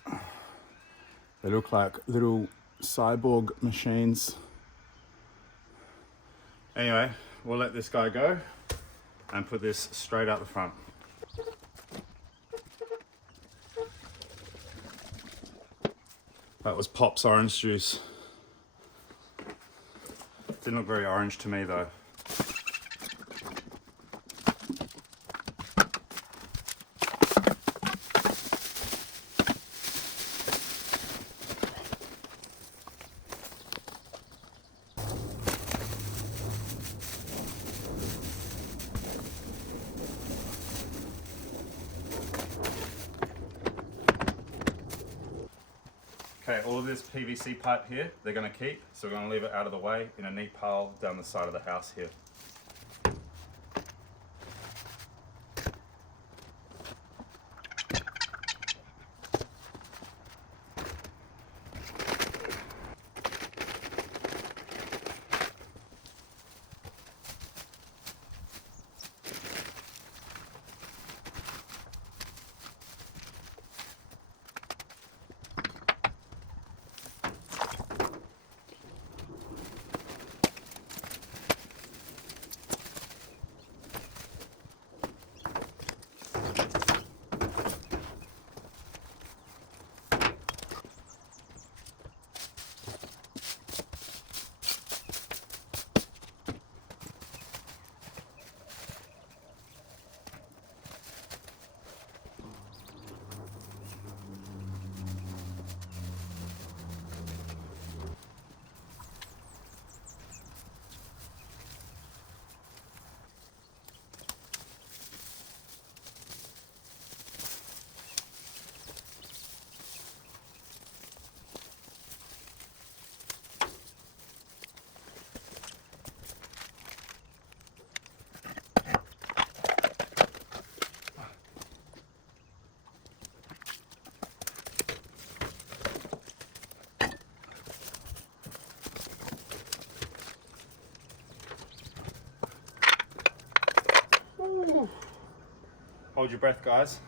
They look like little cyborg machines. Anyway, we'll let this guy go and put this straight out the front. That was Pop's orange juice. Didn't look very orange to me though. Okay, all of this PVC pipe here, they're going to keep, so we're going to leave it out of the way in a neat pile down the side of the house here. Hold your breath, guys.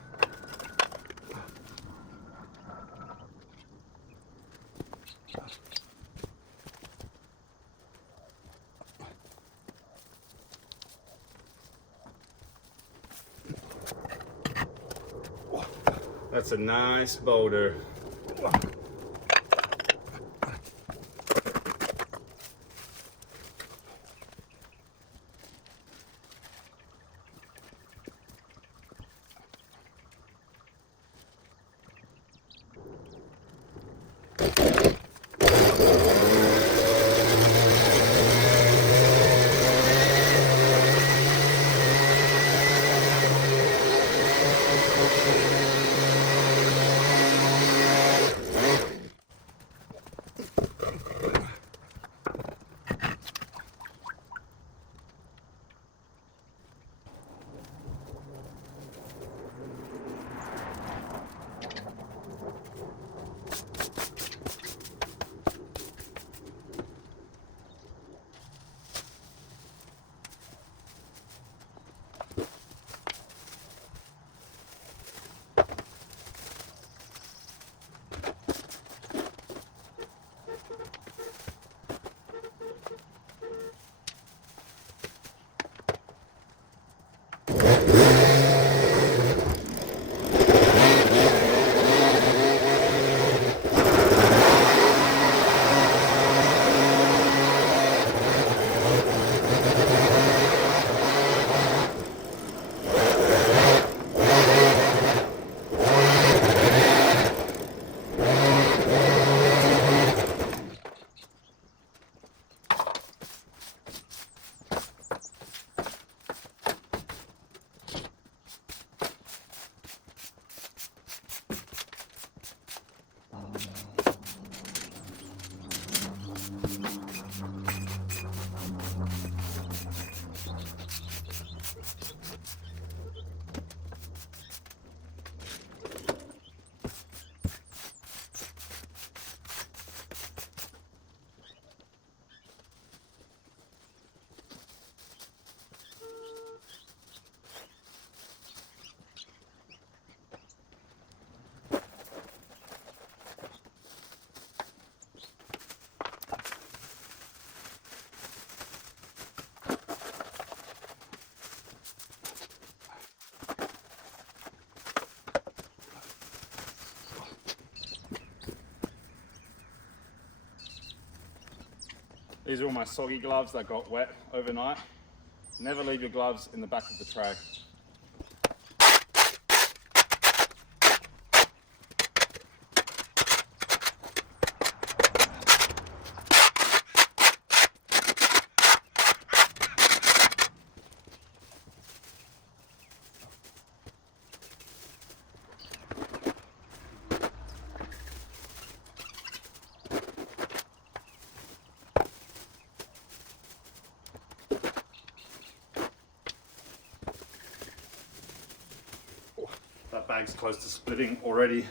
That's a nice boulder. These are all my soggy gloves that got wet overnight. Never leave your gloves in the back of the tray. That bag's close to splitting already.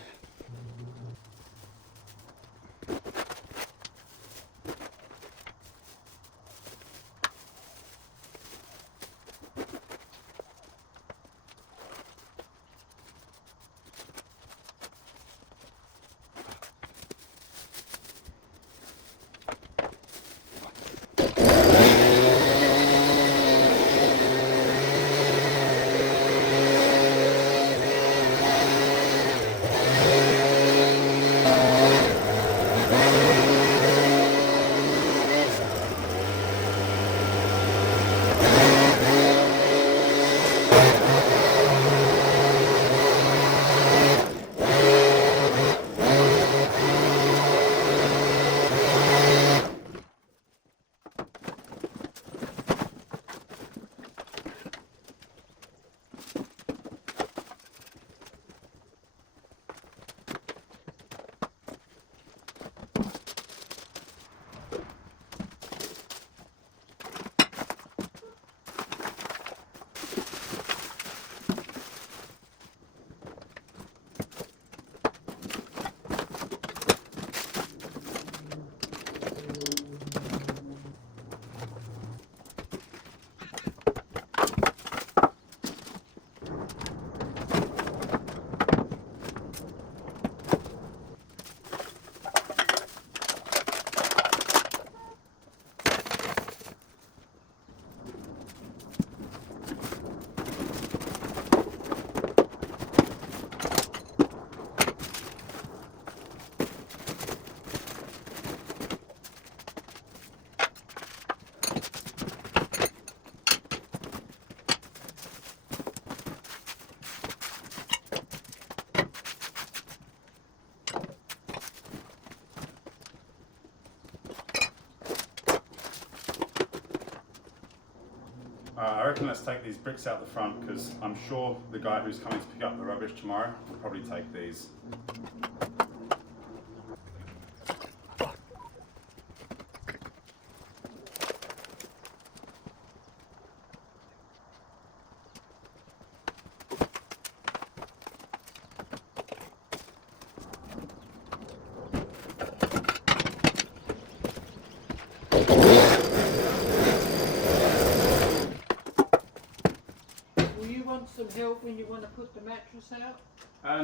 I reckon let's take these bricks out the front because I'm sure the guy who's coming to pick up the rubbish tomorrow will probably take these. Some help when you want to put the mattress out?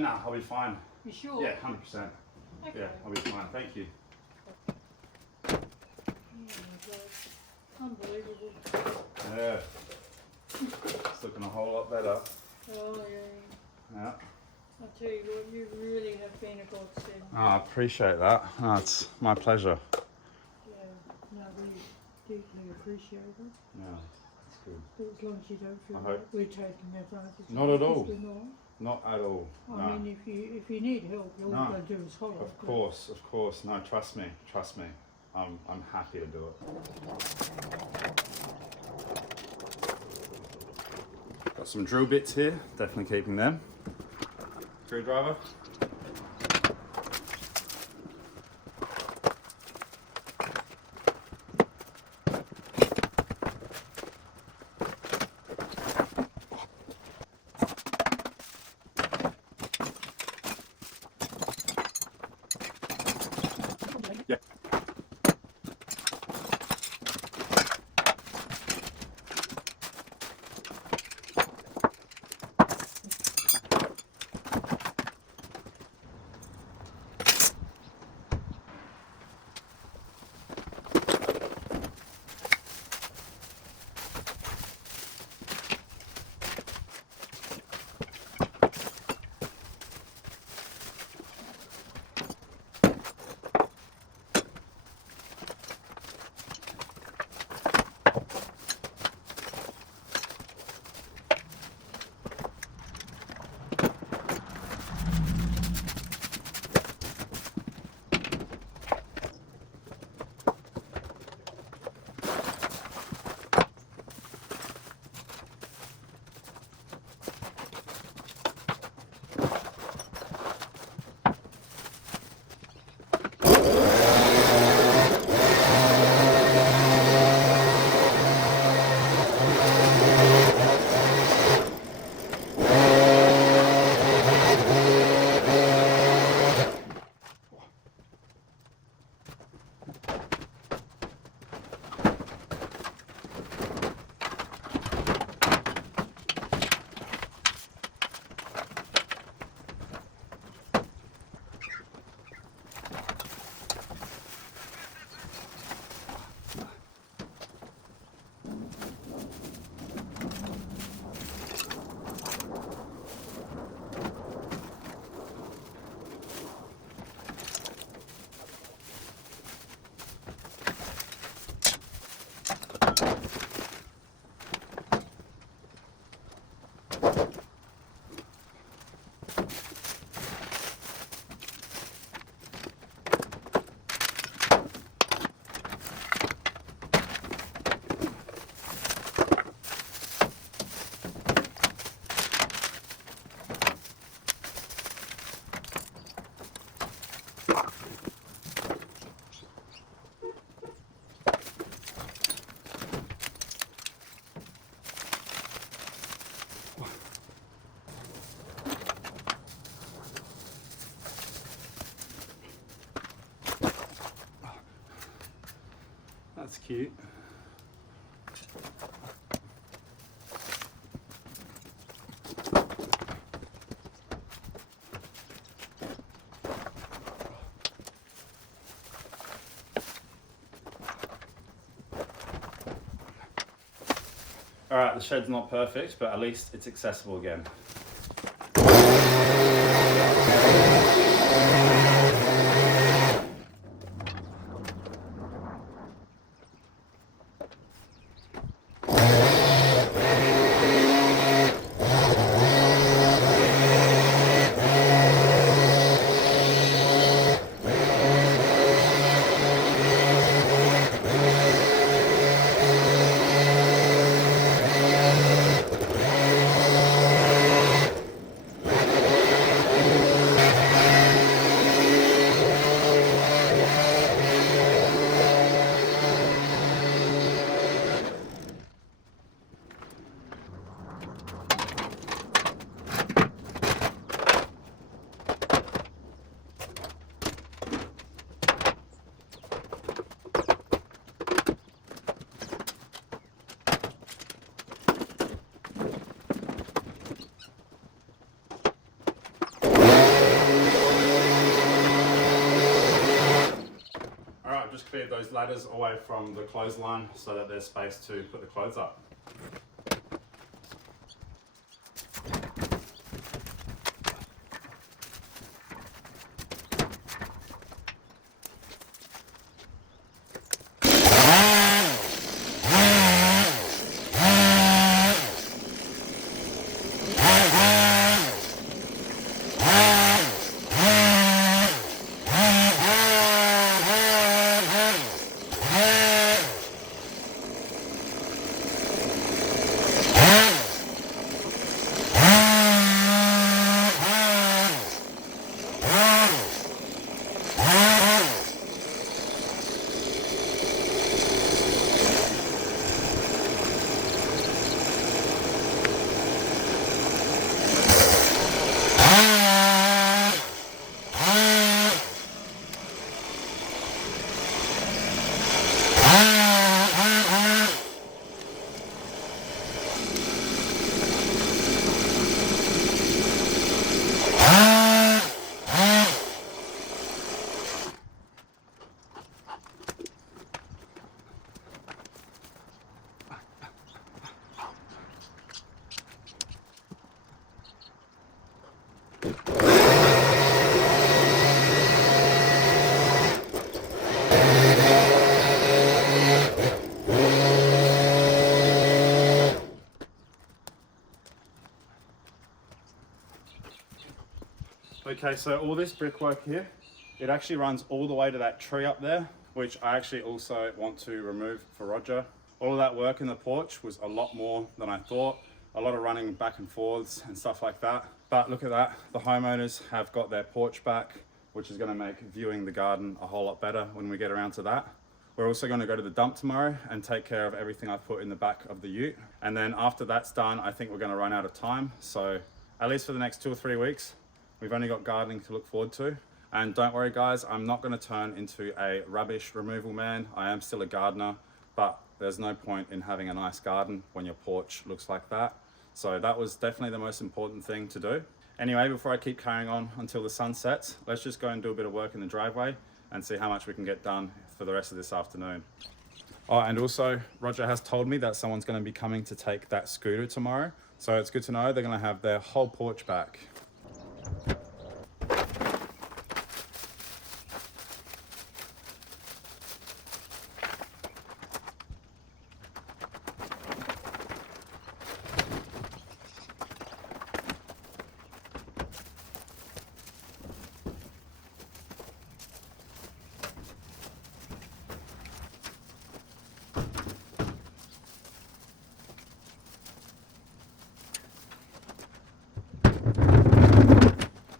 No, I'll be fine. You sure? Yeah, 100%. Okay. Yeah, I'll be fine. Thank you. Oh my God. Unbelievable. Yeah. It's looking a whole lot better. Oh yeah. Yeah. I tell you what, you really have been a godsend. Oh, I appreciate that. Oh, it's my pleasure. Yeah. No, we deeply appreciate it. Yeah, that's good. But as long as you don't feel I like hope- we're taking advantage of Not you, at all. because we're not. Not at all. I No. mean, if you need help, all No. you've got to do is holler. Of course, of course. No, trust me. Trust me. I'm happy to do it. Got some drill bits here. Definitely keeping them. Screwdriver. Yeah. cute. All right, the shed's not perfect, but at least it's accessible again. Just cleared those ladders away from the clothesline so that there's space to put the clothes up. Okay, so all this brickwork here, it actually runs all the way to that tree up there, which I actually also want to remove for Roger. All of that work in the porch was a lot more than I thought. A lot of running back and forths and stuff like that. But look at that, the homeowners have got their porch back, which is gonna make viewing the garden a whole lot better when we get around to that. We're also gonna go to the dump tomorrow and take care of everything I've put in the back of the ute. And then after that's done, I think we're gonna run out of time. So at least for the next 2 or 3 weeks, we've only got gardening to look forward to. And don't worry guys, I'm not gonna turn into a rubbish removal man. I am still a gardener, but there's no point in having a nice garden when your porch looks like that. So that was definitely the most important thing to do. Anyway, before I keep carrying on until the sun sets, let's just go and do a bit of work in the driveway and see how much we can get done for the rest of this afternoon. Oh, and also Roger has told me that someone's gonna be coming to take that scooter tomorrow. So it's good to know they're gonna have their whole porch back.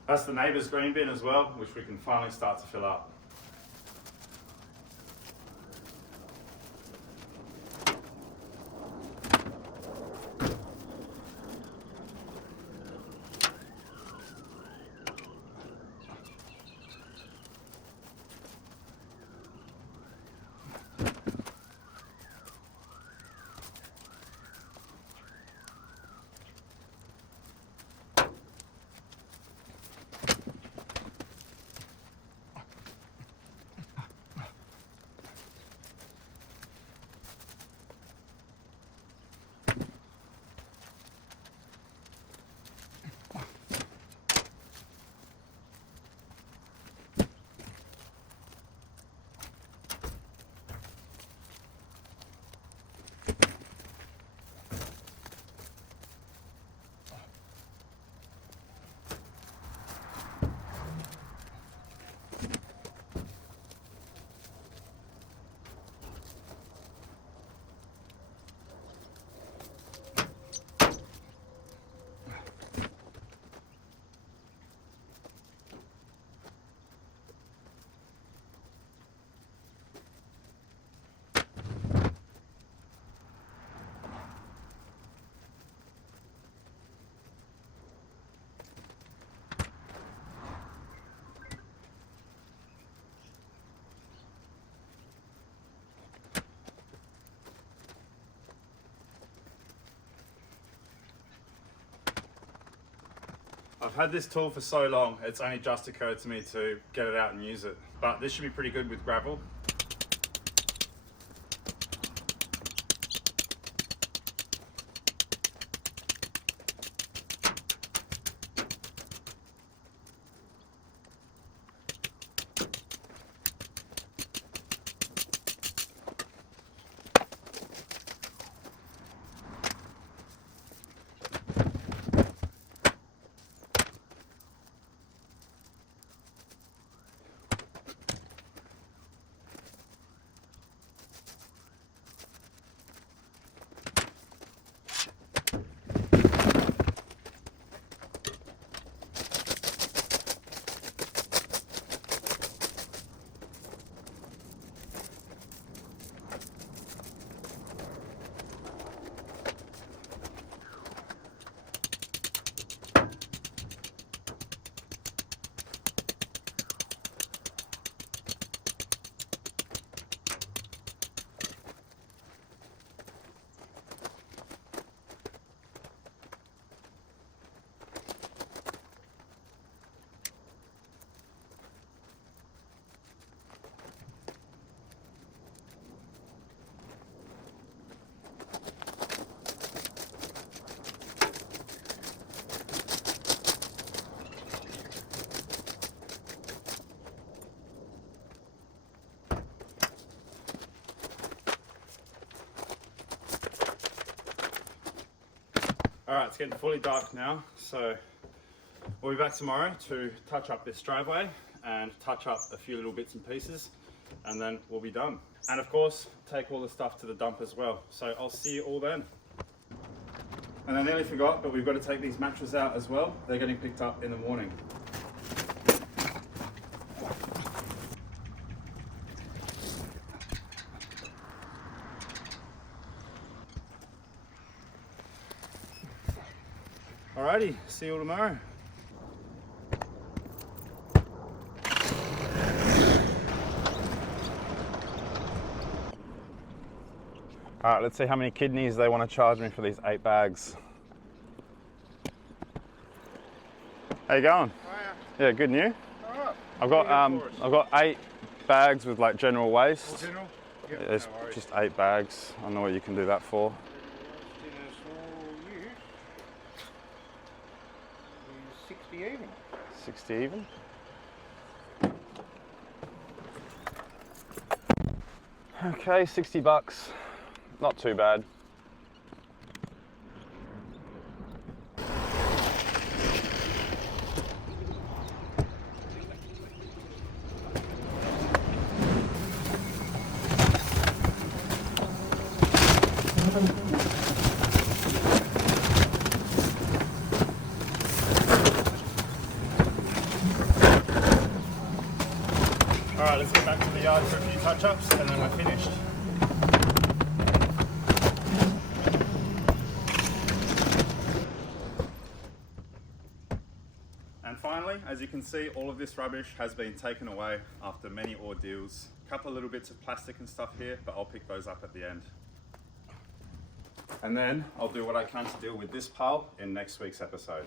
That's the neighbour's green bin as well, which we can finally start to fill up. I've had this tool for so long, it's only just occurred to me to get it out and use it. But this should be pretty good with gravel. Alright, it's getting fully dark now, so we'll be back tomorrow to touch up this driveway and touch up a few little bits and pieces, and then we'll be done. And of course, take all the stuff to the dump as well. So I'll see you all then. And I nearly forgot, but we've got to take these mattresses out as well. They're getting picked up in the morning. Alrighty, see you all tomorrow. Alright, let's see how many kidneys they want to charge me for these 8 bags. How you going? Yeah, good and you? Alright. I've got 8 bags with like general waste. General? Yep, It's no worries. just 8 bags. I know what you can do that for. In a small use. 60 even. 60 even. Okay, 60 bucks. Not too bad. Alright, let's get back to the yard for a few touch-ups and then we're finished. And finally, as you can see, all of this rubbish has been taken away after many ordeals. A couple of little bits of plastic and stuff here, but I'll pick those up at the end. And then I'll do what I can to deal with this pile in next week's episode.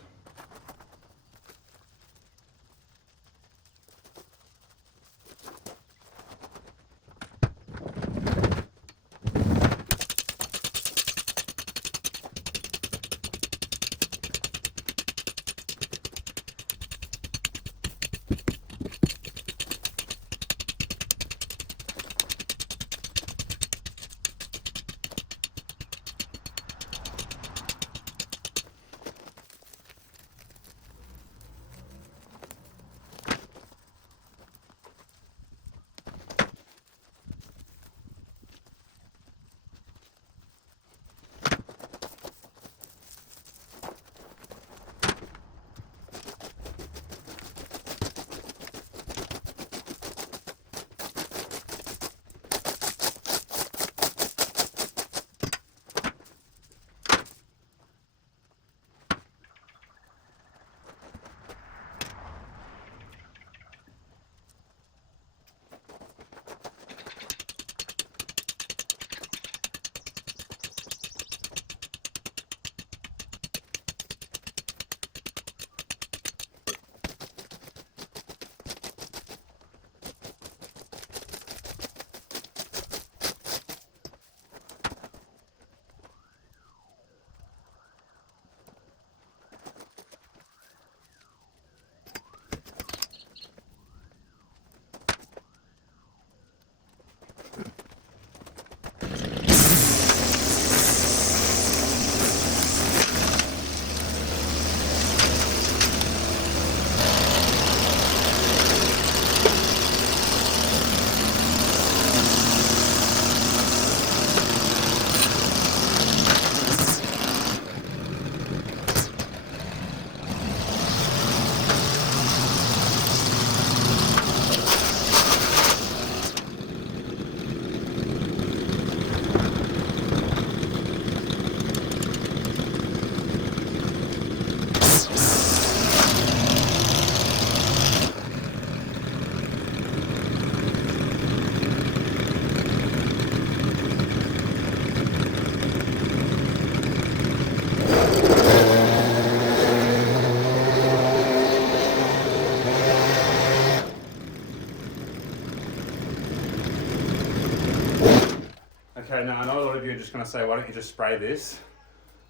Okay, now I know a lot of you are just going to say, why don't you just spray this?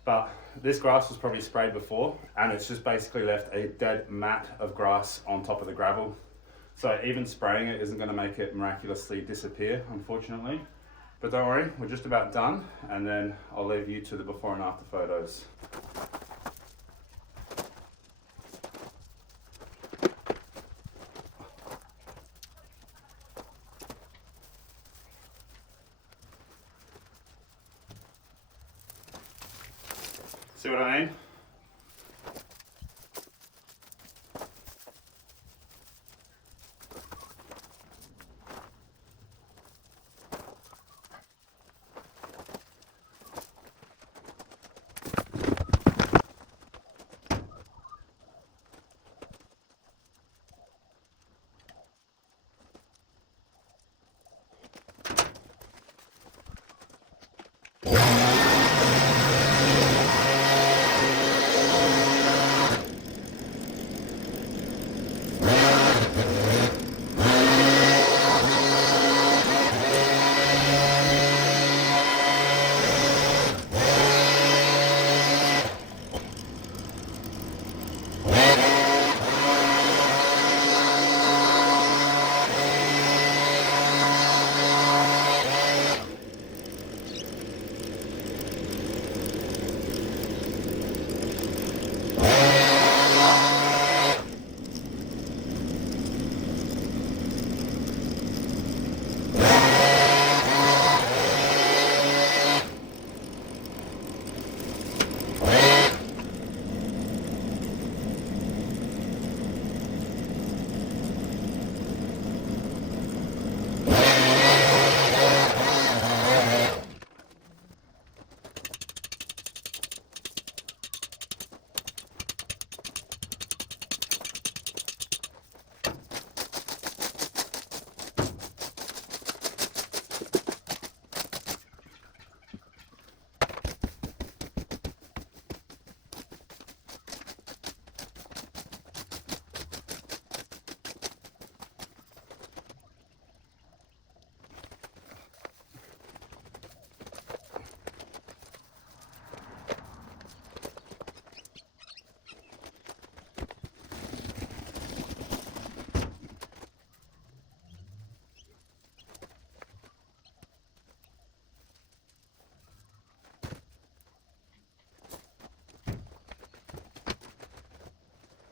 But this grass was probably sprayed before, and it's just basically left a dead mat of grass on top of the gravel. So even spraying it isn't going to make it miraculously disappear, unfortunately. But don't worry, we're just about done, and then I'll leave you to the before and after photos. See what I mean?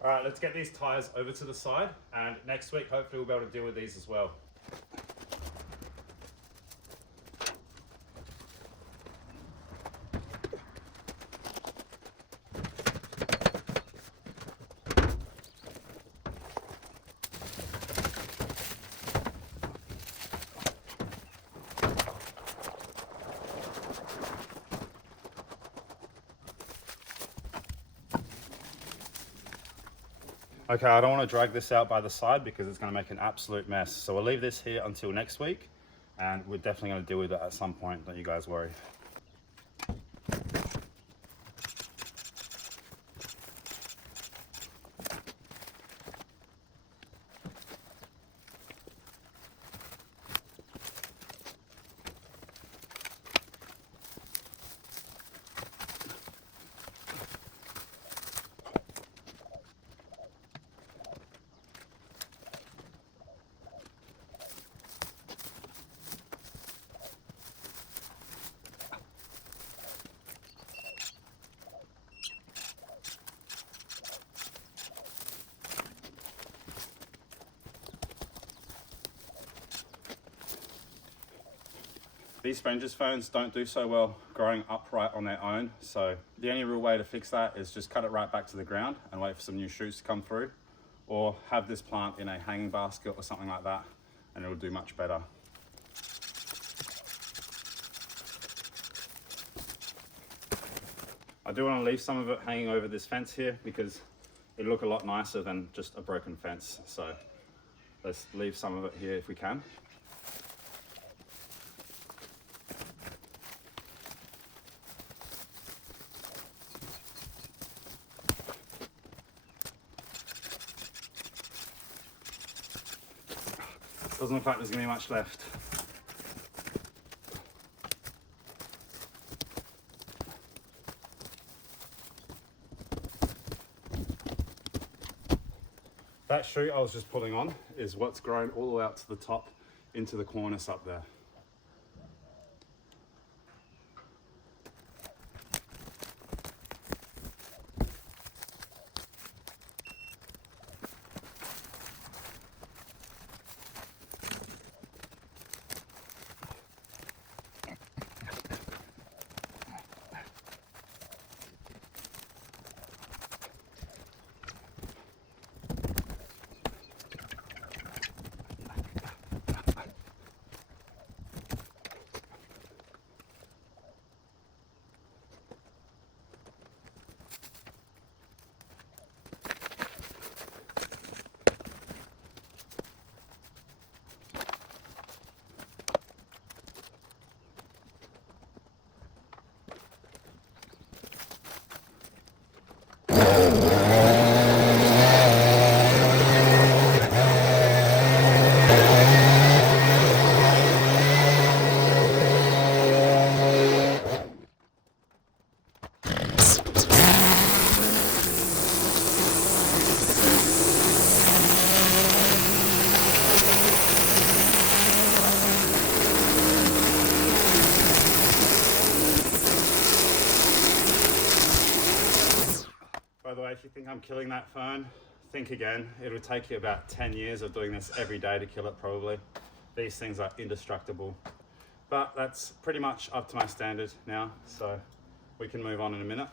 All right, let's get these tires over to the side, and next week hopefully we'll be able to deal with these as well. Okay, I don't want to drag this out by the side because it's going to make an absolute mess. So we'll leave this here until next week, and we're definitely going to deal with it at some point, don't you guys worry. These French's ferns don't do so well growing upright on their own, so the only real way to fix that is just cut it right back to the ground and wait for some new shoots to come through, or have this plant in a hanging basket or something like that, and it'll do much better. I do want to leave some of it hanging over this fence here because it'll look a lot nicer than just a broken fence, so let's leave some of it here if we can. Doesn't look like there's going to be much left. That shoot I was just pulling on is what's grown all the way out to the top into the cornice up there. By the way, if you think I'm killing that fern, think again. It'll take you about 10 years of doing this every day to kill it probably. These things are indestructible. But that's pretty much up to my standard now, so we can move on in a minute.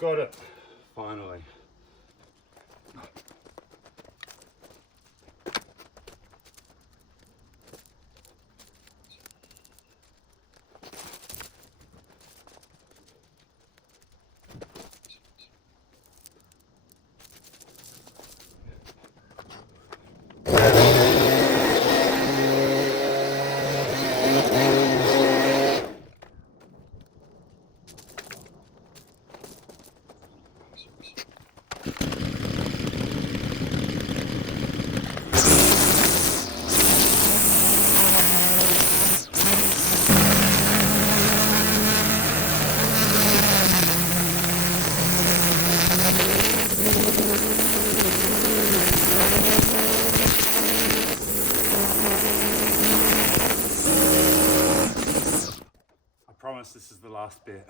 Got it, finally. I promise this is the last bit.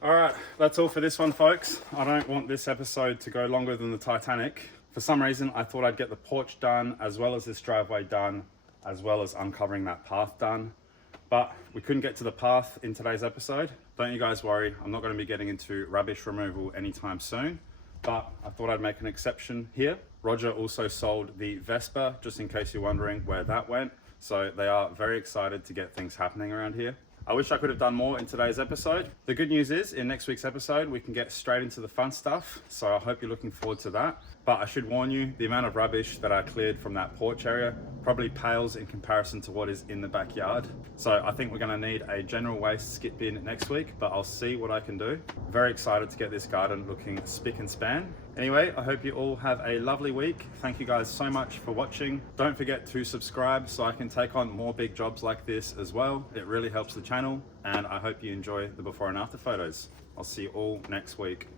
Alright, that's all for this one, folks. I don't want this episode to go longer than the Titanic. For some reason, I thought I'd get the porch done, as well as this driveway done, as well as uncovering that path done. But we couldn't get to the path in today's episode. Don't you guys worry, I'm not going to be getting into rubbish removal anytime soon. But I thought I'd make an exception here. Roger also sold the Vespa, just in case you're wondering where that went. So they are very excited to get things happening around here. I wish I could have done more in today's episode. The good news is, in next week's episode, we can get straight into the fun stuff. So I hope you're looking forward to that. But I should warn you, the amount of rubbish that I cleared from that porch area probably pales in comparison to what is in the backyard. So I think we're gonna need a general waste skip bin next week, but I'll see what I can do. Very excited to get this garden looking spick and span. Anyway, I hope you all have a lovely week. Thank you guys so much for watching. Don't forget to subscribe so I can take on more big jobs like this as well. It really helps the channel, and I hope you enjoy the before and after photos. I'll see you all next week.